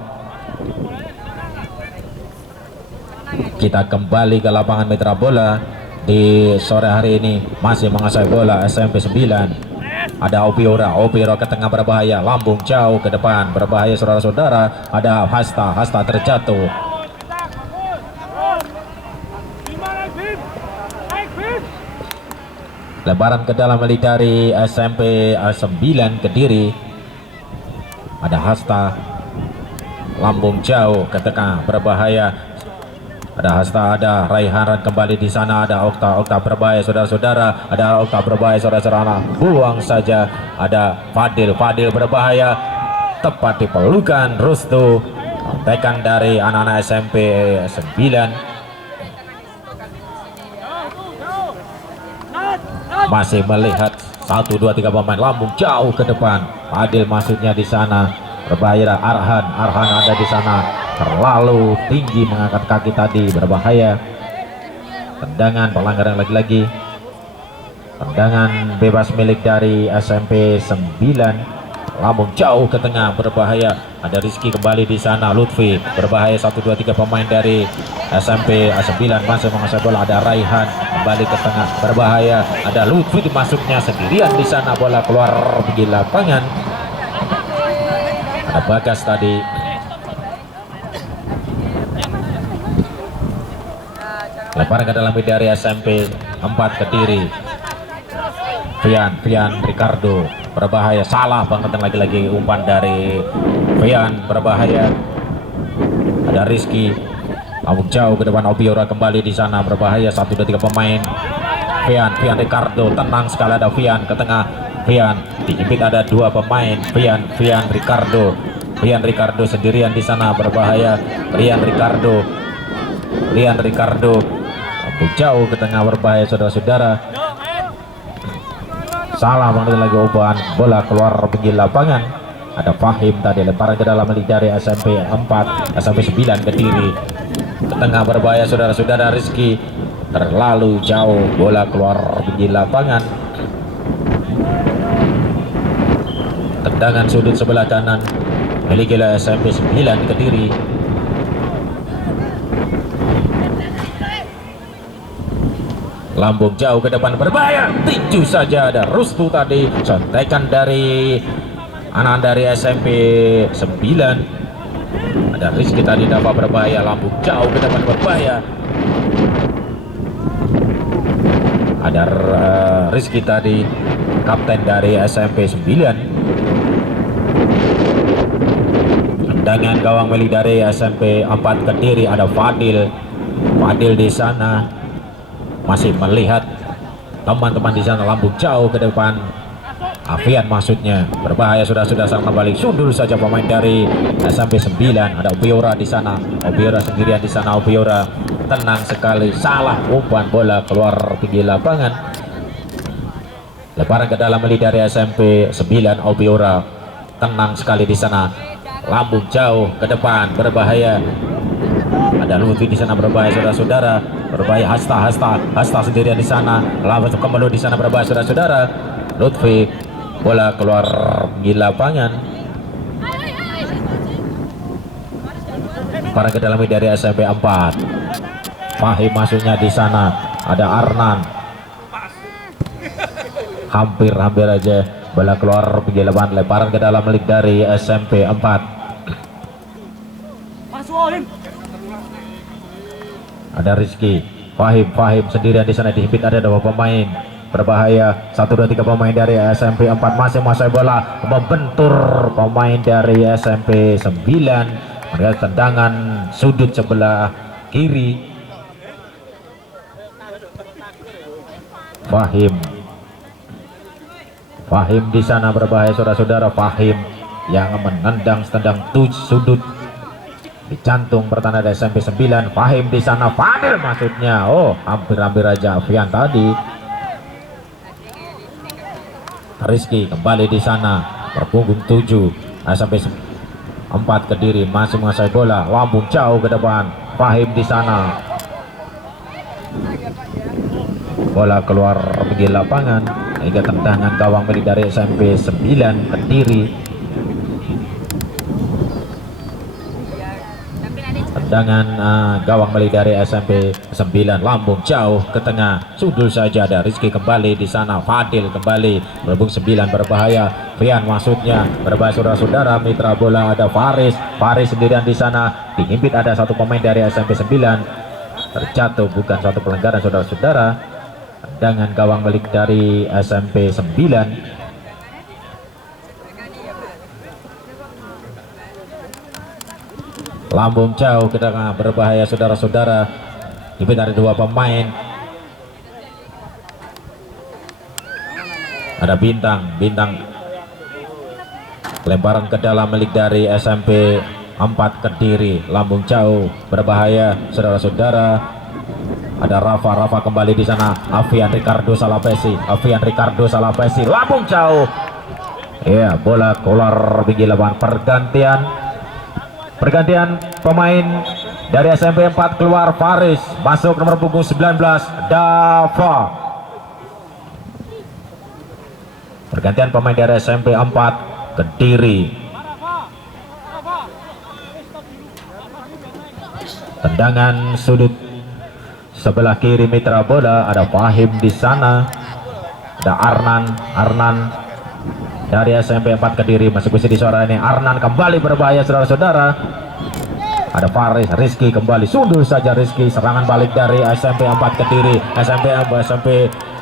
Kita kembali ke lapangan Mitra Bola di sore hari ini, masih menguasai bola SMP 9. Ada Obiora ke tengah, berbahaya, lambung jauh ke depan, berbahaya saudara-saudara. Ada Hasta terjatuh. Lebaran ke dalam dari SMP 9 Kediri, ada Hasta, lambung jauh ke tengah, berbahaya. Ada Hasta, ada Raihan kembali di sana, ada Okta berbahaya saudara-saudara, ada Okta berbahaya saudara-saudara, buang saja. Ada Fadil berbahaya, tepat di pelukan Rustu, tekan dari anak-anak SMP 9. Masih melihat 1, 2, 3 pemain, lambung jauh ke depan, Fadil masuknya di sana, berbahaya. Arhan ada di sana, terlalu tinggi mengangkat kaki tadi, berbahaya. Tendangan, pelanggaran lagi-lagi, tendangan bebas milik dari SMP 9. Lambung jauh ke tengah, berbahaya. Ada Rizky kembali di sana, Lutfi berbahaya. 1, 2, 3 pemain dari SMP 9 masih menguasai bola. Ada Raihan kembali ke tengah, berbahaya. Ada Lutfi dimasuknya sendirian di sana, bola keluar di lapangan. Ada Bagas tadi. Lempar ke dalam dari SMP Kediri. Vian Ricardo berbahaya, salah banget, dan lagi-lagi umpan dari Vian berbahaya. Ada Rizky, lambung jauh ke depan, Obiora kembali di sana berbahaya. 1 2 3 pemain. Vian Ricardo, tenang sekali, ada Vian ke tengah. Vian dihimpit, ada 2 pemain. Vian Ricardo sendirian di sana berbahaya. Rian Ricardo lambung jauh ke tengah berbahaya, saudara-saudara. Salah banget, lagi umpan bola keluar pinggir lapangan. Ada Fahim tadi, lemparan ke dalam milik dari SMP 9 Kediri. Ke tengah berbahaya, saudara-saudara. Rizky terlalu jauh, bola keluar pinggir lapangan. Tendangan sudut sebelah kanan milik SMP 9 Kediri. Lambung jauh ke depan berbahaya, tinju saja, ada Rustu tadi, contekan dari anak dari SMP 9. Ada Rizky tadi dapat berbahaya, lambung jauh ke depan berbahaya. Ada Rizky tadi, kapten dari SMP 9. Tendangan gawang milik dari SMP 4 Kediri. Ada Fadil di sana masih melihat teman-teman di sana, lambung jauh ke depan. Afian maksudnya berbahaya, sudah sang kembali, sundul saja pemain dari SMP 9. Ada Obiora di sana, Obiora sendirian di sana. Obiora tenang sekali, salah umpan, bola keluar pinggir lapangan. Lemparan ke dalam milik dari SMP 9. Obiora tenang sekali di sana, lambung jauh ke depan berbahaya. Ada Lutfi di sana berbahaya, saudara-saudara. Berbahaya, Hasta sendirian di sana, lambung kembali di sana berbahaya, saudara-saudara. Lutfi, bola keluar di lapangan. Para ke dalam dari SMP 4. Fahim masuknya di sana. Ada Arnan. Hampir aja bola keluar pinggir lapangan. Lemparan ke dalam milik dari SMP 4. Ada Rizky, Fahim sendirian di sana, dihimpit, ada 2 pemain berbahaya. 1 2 3 pemain dari SMP 4 masih bola membentur pemain dari SMP 9. Melihat tendangan sudut sebelah kiri. Fahim di sana berbahaya, saudara-saudara. Fahim yang menendang sudut di jantung pertahanan dari SMP 9. Fahim di sana, Fadil maksudnya. Oh, hampir aja Afian tadi. Rizky kembali di sana, berpunggung 7. SMP 4 Kediri masih menguasai bola, lambung jauh ke depan. Fahim di sana, bola keluar pinggir lapangan. Hingga tendangan gawang milik dari SMP 9 Kediri. Tendangan gawang milik dari SMP 9, lambung jauh ke tengah, sudul saja. Ada Rizky kembali di sana, Fadil kembali, berhubung 9 berbahaya. Rian maksudnya berbahaya, saudara-saudara. Mitra bola ada Faris sendirian di sana, dihimpit, ada 1 pemain dari SMP 9. Terjatuh, bukan suatu pelanggaran, saudara-saudara. Tendangan gawang milik dari SMP 9. Lambung jauh ke tengah berbahaya, saudara-saudara. Dihimpit ada 2 pemain. Ada bintang lemparan ke dalam milik dari SMP 4 Kediri, lambung jauh berbahaya, saudara-saudara. Ada Rafa kembali di sana. Afian Ricardo Salapesi, lambung jauh. Ya, bola keluar pinggir lapangan. Pergantian pemain dari SMP 4 keluar. Faris masuk nomor punggung 19, Dava. Pergantian pemain dari SMP 4 Kediri. Tendangan sudut sebelah kiri mitra bola, ada Fahim di sana. Ada Arnan dari SMP 4 Kediri, masih bisa di suara ini. Arnan kembali berbahaya, saudara-saudara. ada Faris, Rizky kembali, sundul saja Rizky, serangan balik dari SMP 4 Kediri, SMP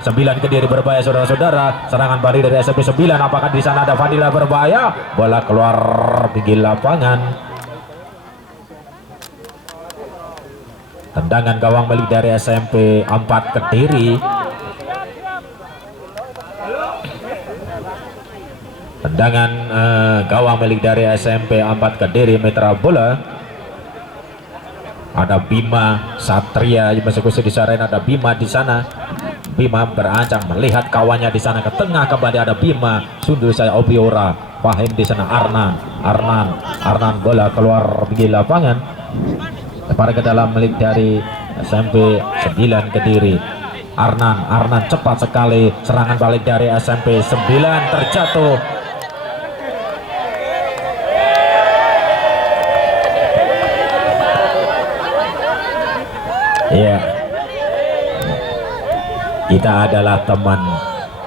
9 Kediri berbahaya saudara-saudara, serangan balik dari SMP 9, apakah di sana ada Fadila berbahaya, bola keluar pinggir lapangan. Tendangan gawang milik dari SMP 4 Kediri. Tendangan gawang milik dari SMP 4 Kediri Mitra Bola. Ada Bima Satria yang eksekusi di sana, ada Bima di sana. Bima berancang melihat kawannya di sana, ke tengah kembali ada Bima, sundul saya Obiora, Fahim di sana Arnan, bola keluar pinggir lapangan. Lempar ke dalam milik dari SMP 9 Kediri. Arnan cepat sekali, serangan balik dari SMP 9 terjatuh. Ya, kita adalah teman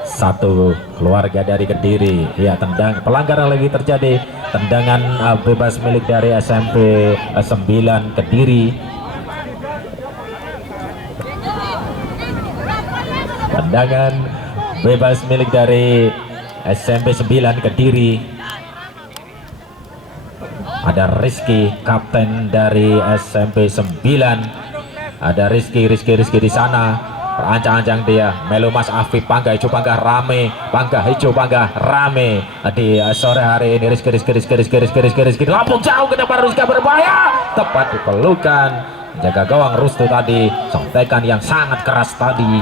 satu keluarga dari Kediri. Ya, pelanggaran lagi terjadi, tendangan bebas milik dari SMP 9 Kediri. Tendangan bebas milik dari SMP 9 Kediri. Ada Rizky, kapten dari SMP 9. Ada Rizky di sana, berancang-ancang dia, melu Mas Afif, pangga hijau pangga rame, di sore hari ini. Rizky Lampung jauh ke depan, Rizky berbahaya, tepat dipelukan jaga gawang Rustu tadi, sontekan yang sangat keras tadi.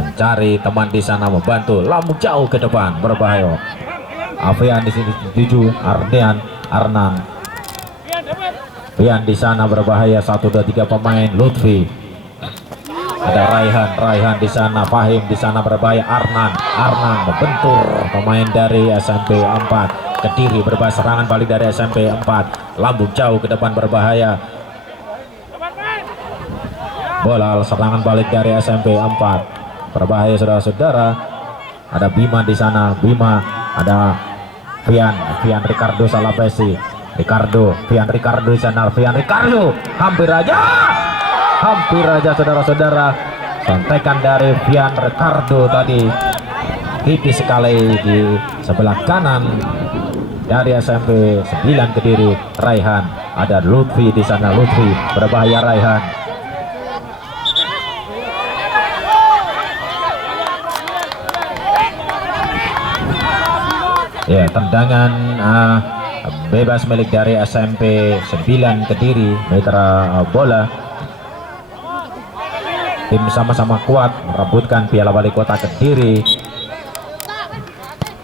Mencari teman di sana, membantu, Lampung jauh ke depan berbahaya. Afian di sini tuju, Arnan. Fian di sana berbahaya, 1 2 3 pemain. Lutfi. Ada Raihan di sana, Fahim di sana berbahaya. Arnan membentur pemain dari SMP 4 Kediri berbahaya, serangan balik dari SMP 4. Lambung jauh ke depan berbahaya. Bola serangan balik dari SMP 4 berbahaya saudara-saudara. Ada Bima di sana, ada Fian Ricardo Salapesi, Fian Ricardo di sana, hampir aja saudara-saudara, sontekan dari Fian Ricardo tadi tipis sekali di sebelah kanan dari SMP 9 Kediri. Raihan, ada Lutfi di sana, Lutfi berbahaya. Raihan, ya, tendangan bebas milik dari SMP 9 Kediri Mitra Bola. Tim sama-sama kuat merebutkan Piala Wali Kota Kediri.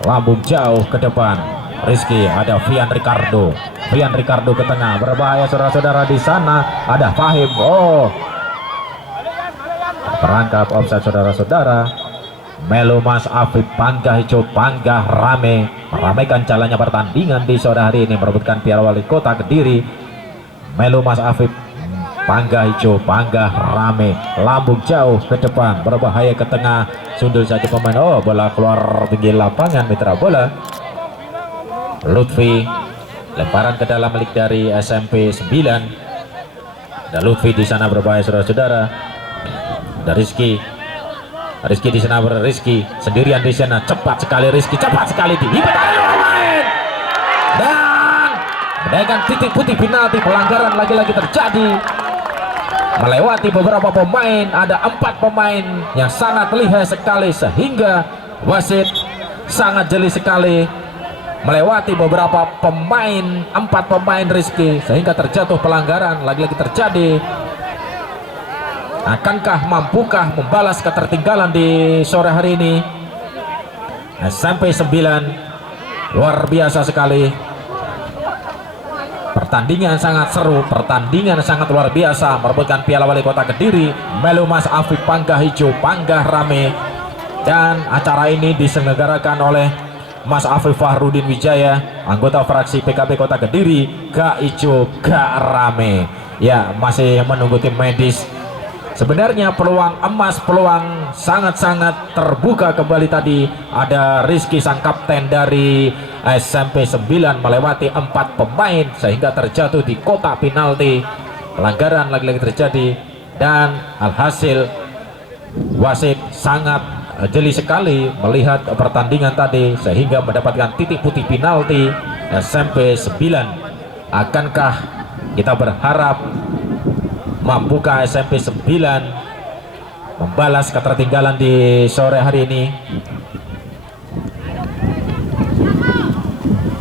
Lambung jauh ke depan, Rizky, ada Fian Ricardo ke tengah, berbahaya saudara-saudara. Di sana ada Fahim, perangkap offside saudara-saudara. Melu Mas Afif, pangga hijau pangga rame, meramaikan jalannya pertandingan di sore hari ini, merebutkan Piala Wali Kota Kediri. Melu Mas Afif, pangga hijau pangga rame, lambung jauh ke depan, berbahaya ke tengah, sundul saja pemain. Bola keluar pinggir lapangan Mitra Bola. Lutfi, lemparan ke dalam milik dari SMP 9. Ada Lutfi di sana berbahaya saudara-saudara. Ada Rizky di sana, Rizky sendirian di sana, cepat sekali dihibat pemain dan menaikkan titik putih penalti. Pelanggaran lagi-lagi terjadi, melewati beberapa pemain. Ada 4 pemain yang sangat lihai sekali, sehingga wasit sangat jeli sekali melewati beberapa pemain, 4 pemain Rizky, sehingga terjatuh pelanggaran. Lagi-lagi terjadi. Mampukah membalas ketertinggalan di sore hari ini? SMP 9 luar biasa sekali. Pertandingan sangat seru, pertandingan sangat luar biasa, merebutkan Piala Wali Kota Kediri. Melu Mas Afif, pangga hijau pangga rame. Dan acara ini diselenggarakan oleh Mas Afif Fahrudin Wijaya, anggota fraksi PKB Kota Kediri. Gak hijau gak rame. Ya, masih menunggu tim medis Sebenarnya peluang emas, peluang sangat-sangat terbuka kembali tadi. Ada Rizky sang kapten dari SMP 9 melewati 4 pemain sehingga terjatuh di kotak penalti. Pelanggaran lagi-lagi terjadi dan alhasil wasit sangat jeli sekali melihat pertandingan tadi sehingga mendapatkan titik putih penalti SMP 9. Akankah kita berharap mampukah SMP 9 membalas ketertinggalan di sore hari ini?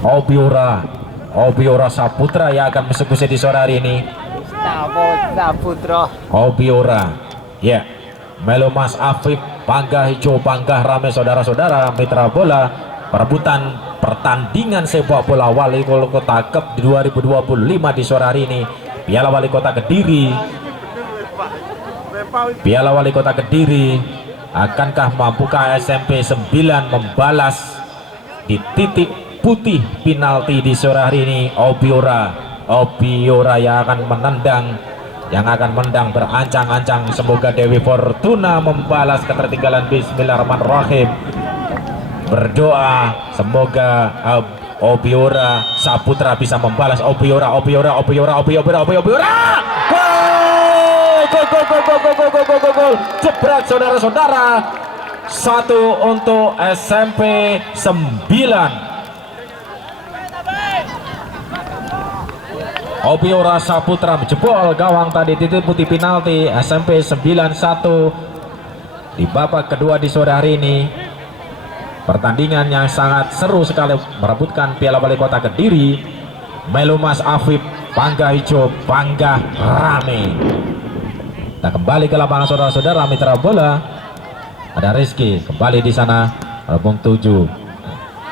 Obiora Saputra yang akan mengeksekusi di sore hari ini. Saputra. Obiora, ya. Melo Mas Afif, Bangga Hijau, Bangga Rame saudara-saudara mitra bola. Perebutan pertandingan sepak bola Wali Kota Cup 2025 di sore hari ini. Piala Wali Kota Kediri. Piala Wali Kota Kediri. Akankah mampukah SMP 9 membalas di titik putih penalti di sore hari ini? Obiora yang akan menendang, berancang-ancang. Semoga Dewi Fortuna membalas ketertinggalan. Bismillahirrahmanirrahim. Berdoa semoga Obiora Saputra bisa membalas. Obiora. Gol. Jebret saudara-saudara. 1 untuk SMP 9. Obiora Saputra menjebol gawang tadi, titik putih penalti. SMP 91 di babak kedua di sore hari ini. Pertandingan yang sangat seru sekali merebutkan Piala Wali Kota Kediri. Melo Mas Afif, Bangga Hijau, Bangga Rame. Kita kembali ke lapangan saudara-saudara mitra bola. Ada Rizky kembali di sana, punggung 7.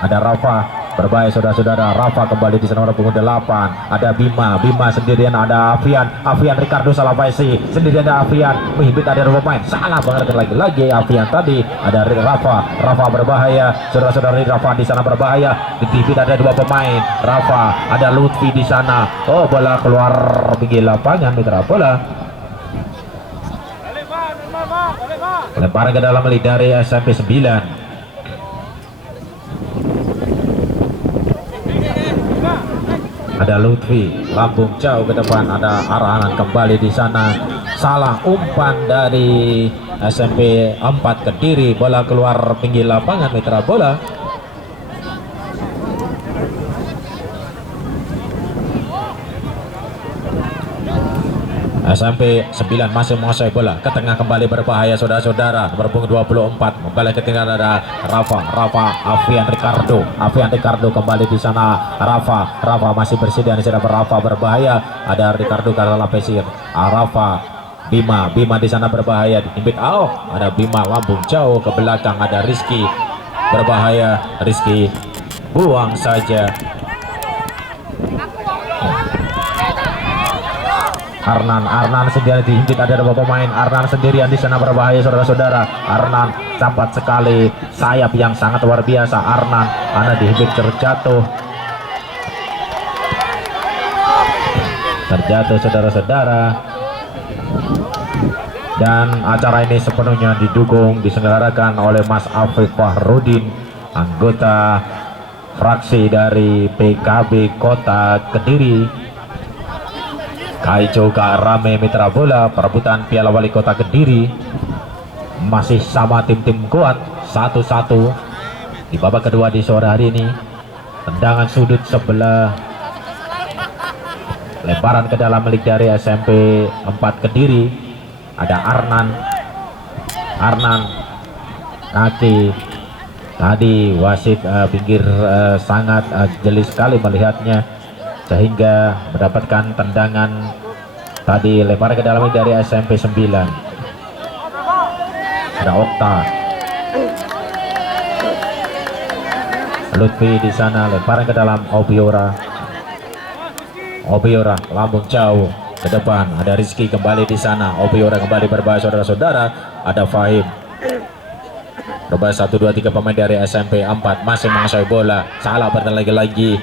Ada Rafa berbahaya saudara-saudara. Rafa kembali di sana, punggung 8. Ada Bima sendirian. Ada Afian Ricardo Salafaisi sendirian. Ada Afian menghibit, ada dua pemain salah banget lagi Afian tadi. Ada Rafa berbahaya saudara-saudara. Rafa di sana berbahaya, dihibit ada dua pemain. Rafa, ada Lutfi di sana. Oh, bola keluar pinggir lapangan mitra bola. Lemparan ke dalam milik dari SMP 9. Ada Lutfi, lambung jauh ke depan. Ada arahan kembali di sana. Salah umpan dari SMP 4 Kediri. Bola keluar pinggir lapangan mitra bola. SMP 9 masih menguasai bola ke tengah, kembali berbahaya saudara-saudara. Berpunggung 24 kembali ketinggalan. Ada Rafa Afian Ricardo kembali di sana. Rafa masih bersedia di sana. Rafa berbahaya, ada Ricardo karena pesir. Rafa Bima di sana berbahaya, dihimpit. Ada Bima lambung jauh ke belakang. Ada Rizky berbahaya, Rizky buang saja. Arnan sendirian dihimpit, ada dua pemain. Arnan sendirian di sana berbahaya saudara-saudara. Arnan cepat sekali, sayap yang sangat luar biasa. Arnan dihimpit, terjatuh saudara-saudara. Dan acara ini sepenuhnya diselenggarakan oleh Mas Afif Fahrudin, anggota fraksi dari PKB Kota Kediri. Hijau Rame mitra bola. Perebutan Piala Wali Kota Kediri masih sama tim-tim kuat, 1-1 di babak kedua di sore hari ini. Tendangan sudut sebelah, lemparan ke dalam milik dari SMP 4 Kediri. Ada Arnan kaki tadi wasit pinggir sangat jeli sekali melihatnya sehingga mendapatkan tendangan tadi. Lempar ke dalam dari SMP 9. Ada Okta, Lutfi di sana. Lemparan ke dalam Obiora lambung jauh ke depan. Ada Rizky kembali di sana. Obiora kembali berbahaya saudara-saudara. Ada Fahim berbahaya. 1, 2, 3 pemain dari SMP 4 masih menguasai bola. Salah bertahan lagi.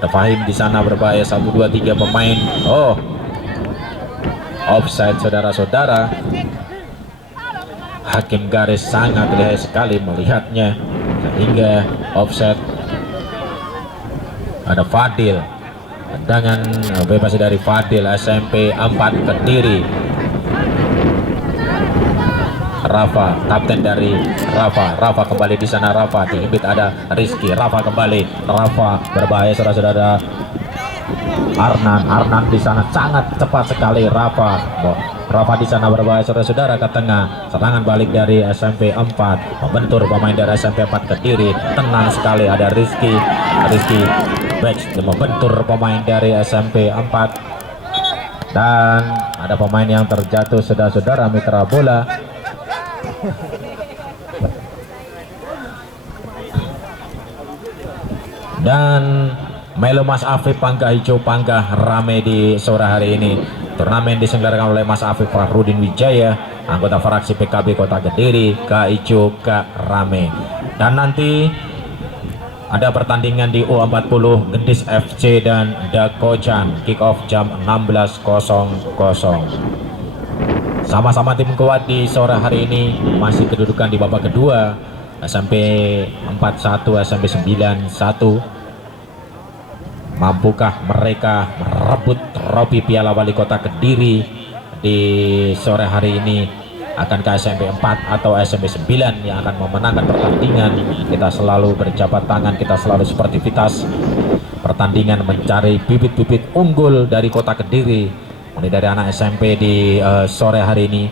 Ada Fahim di sana berbahaya. 1, 2, 3 pemain. Offside saudara-saudara. hakim garis sangat lihai sekali melihatnya sehingga offset. Ada Fadil, tendangan bebas dari Fadil, SMP 4 Kediri. Rafa, kapten dari Rafa kembali di sana. Rafa diimbit, ada Rizky. Rafa kembali, Rafa berbahaya saudara-saudara. Arnan di sana sangat cepat sekali. Rafa di sana berbahaya saudara-saudara ke tengah. Serangan balik dari SMP 4, membentur pemain dari SMP 4 Kediri. Tenang sekali, ada Rizky backs membentur pemain dari SMP 4. Dan ada pemain yang terjatuh saudara-saudara, mitra bola. Dan Melo Mas Afif Pangkah Hijau Pangkah rame di sore hari ini. Turnamen diselenggarakan oleh Mas Afif Fahrudin Wijaya, anggota fraksi PKB Kota Kediri, Kak Ijo Kak Rame. Dan nanti ada pertandingan di U40 Gendis FC dan Dakocan, kick off jam 16.00. Sama-sama tim kuat di sore hari ini, masih kedudukan di babak kedua. SMP 41 SMP 91. Mampukah mereka merebut trofi Piala Wali Kota Kediri di sore hari ini? Akankah SMP 4 atau SMP 9 yang akan memenangkan pertandingan? Kita selalu berjabat tangan, kita selalu sportivitas pertandingan, mencari bibit-bibit unggul dari Kota Kediri, mulai dari anak SMP di sore hari ini.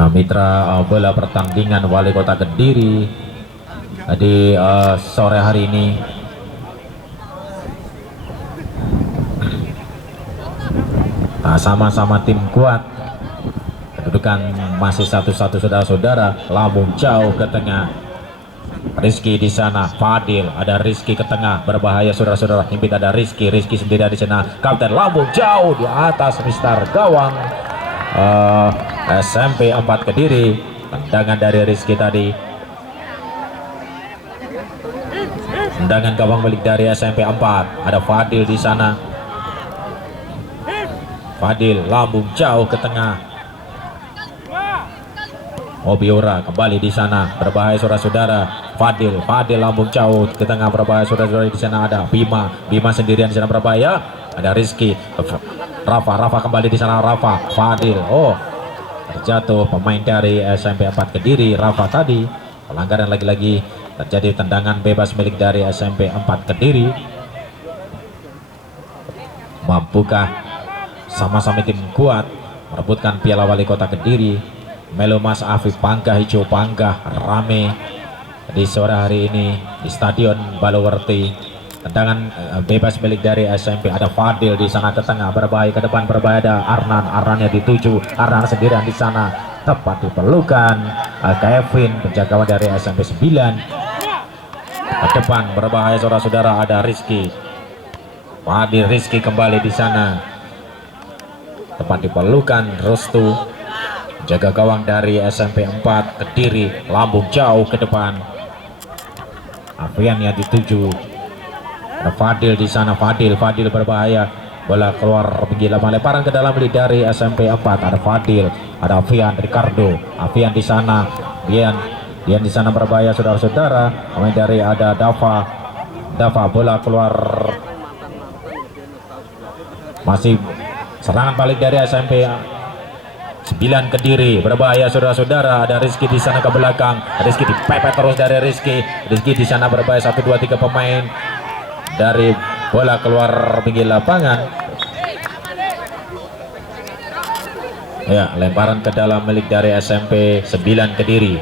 Nah, mitra bola pertandingan Wali Kota Kediri di sore hari ini. Nah, sama-sama tim kuat, kedudukan masih 1-1 saudara-saudara. Lambung jauh ke tengah, Rizky di sana. Fadil, ada Rizky ke tengah, berbahaya saudara-saudara. Himpit, ada Rizky sendiri di sana. Kapten, lambung jauh di atas Mister gawang SMP 4 Kediri. Tendangan dari Rizky tadi. Tendangan gawang balik dari SMP 4. Ada Fadil di sana. Fadil lambung jauh ke tengah. Obiora kembali di sana, berbahaya saudara-saudara. Fadil lambung jauh ke tengah, berbahaya saudara-saudara. Di sana ada Bima sendirian di sana berbahaya. Ada Rizky. Rafa kembali di sana. Fadil, terjatuh pemain dari SMP 4 Kediri. Rafa tadi pelanggaran, lagi-lagi terjadi tendangan bebas milik dari SMP 4 Kediri. Mampukah sama-sama tim kuat merebutkan Piala Wali Kota Kediri? Melo Mas Afif Pangkah Hijau Pangkah rame di sore hari ini di Stadion Balowerti. Tendangan bebas milik dari SMP. Ada Fadil di sana ke tengah, berbahaya ke depan, berbahaya. Ada Arnannya dituju, Arnan sendirian di sana, tepat diperlukan Kevin, penjagawan dari SMP 9. Ke depan berbahaya saudara-saudara, ada Rizky. Fadil, Rizky kembali di sana, tepat diperlukan Restu, jaga gawang dari SMP 4 Kediri. Lambung jauh ke depan, Afian yang dituju. Ada Fadil di sana. Fadil berbahaya, bola keluar pinggir lapangan, lemparan ke dalam dari SMP 4. Ada Fadil, ada Afian, Ricardo. Afian di sana, Dian di sana berbahaya saudara-saudara. Pemain dari ada Dava, bola keluar. Masih serangan balik dari SMP 9 Kediri, berbahaya saudara-saudara. Ada Rizky di sana ke belakang. Rizky dipepet terus dari Rizky di sana berbahaya. 1, 2, 3 pemain dari bola keluar pinggir lapangan. Ya, lemparan ke dalam milik dari SMP 9 Kediri.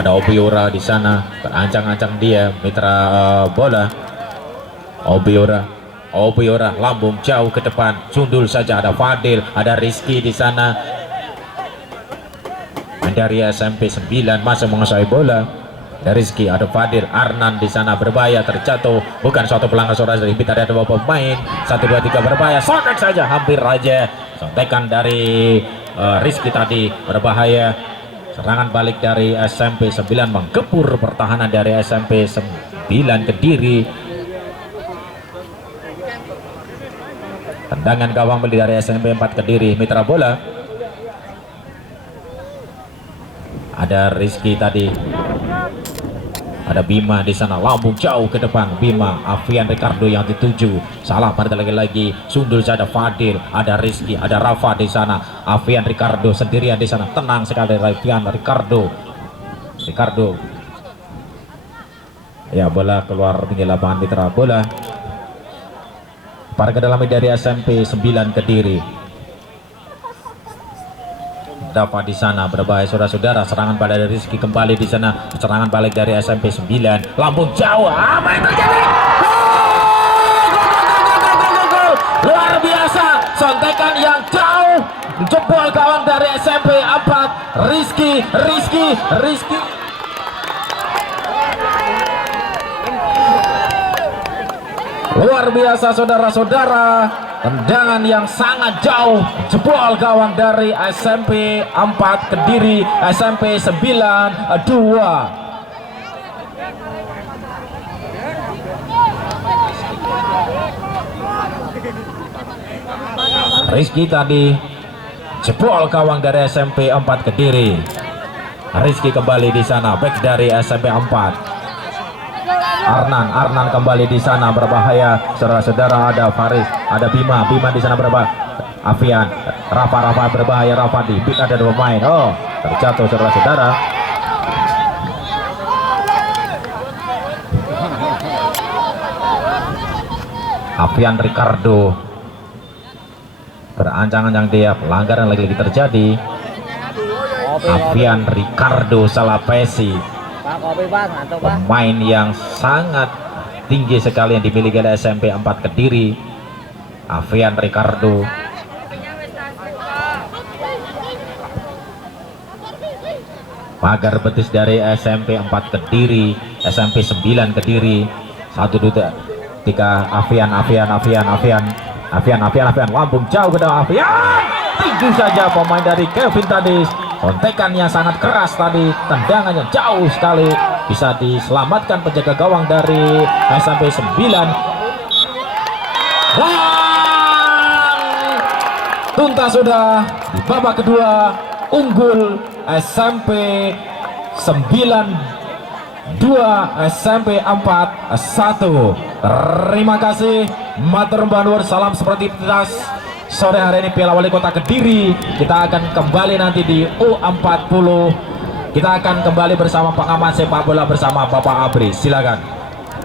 Ada Obiora di sana, berancang-ancang dia, mitra bola. Obiora lambung jauh ke depan, sundul saja. Ada Fadil, ada Rizky di sana. Dari SMP 9 masih menguasai bola. Dari Rizky, ada Fadil, Arnan di sana berbahaya, terjatuh, bukan suatu pelanggar saudara. Dari ada 2 pemain, 1, 2, 3 berbahaya, soket saja, hampir aja sontekan dari Rizky tadi, berbahaya Serangan balik dari SMP 9 menggempur pertahanan dari SMP 9 Kediri. Tendangan gawang beli dari SMP 4 Kediri. Mitra bola. Ada Rizky tadi. Ada Bima di sana, lambung jauh ke depan. Bima, Avian Ricardo yang dituju. Salah pada lagi-lagi. Sundul saja Fadil. Ada Rizky, ada Rafa di sana. Avian Ricardo sendirian di sana. Tenang sekali Avian Ricardo. Ya, bola keluar tinggi lapangan mitra bola. Para ke dalam dari SMP 9 Kediri. Dapat di sana berbahaya saudara-saudara. Serangan pada dari Rizky kembali di sana. Serangan balik dari SMP 9. Lambung jauh. Apa yang terjadi? Gol! Luar biasa. Sontekan yang jauh. Jebol gawang dari SMP 4. Rizky. Luar biasa saudara-saudara. Tendangan yang sangat jauh, jebol gawang dari SMP 4 Kediri, SMP 9 2. Rizky tadi jebol gawang dari SMP 4 Kediri. Rizky kembali di sana, back dari SMP 4. Arnan kembali di sana berbahaya saudara-saudara. Ada Faris, ada Bima di sana berbahaya. Avian, Rafa berbahaya. Rafa di pit, ada dua pemain. Oh, terjatuh saudara-saudara. Avian Ricardo berancang-ancang dia, pelanggaran lagi-lagi terjadi. Avian Ricardo Salapesi, pemain yang sangat tinggi sekali yang dimiliki oleh SMP 4 Kediri. Avian Ricardo. Pagar betis dari SMP 4 Kediri, SMP 9 Kediri. 1 2 3 Avian. Lambung jauh ke dalam Avian. Tinggi saja pemain dari Kevin tadi. Kontekannya sangat keras tadi, tendangannya jauh sekali, bisa diselamatkan penjaga gawang dari SMP 9. Tuntas sudah di babak kedua, unggul SMP 9 2, SMP 4 1. Terima kasih, matur nuwun, salam sportivitas. Sore hari ini Piala Wali Kota Kediri. Kita akan kembali nanti di U40. Kita akan kembali bersama pengamat sepak bola bersama Bapak Abri. Silakan.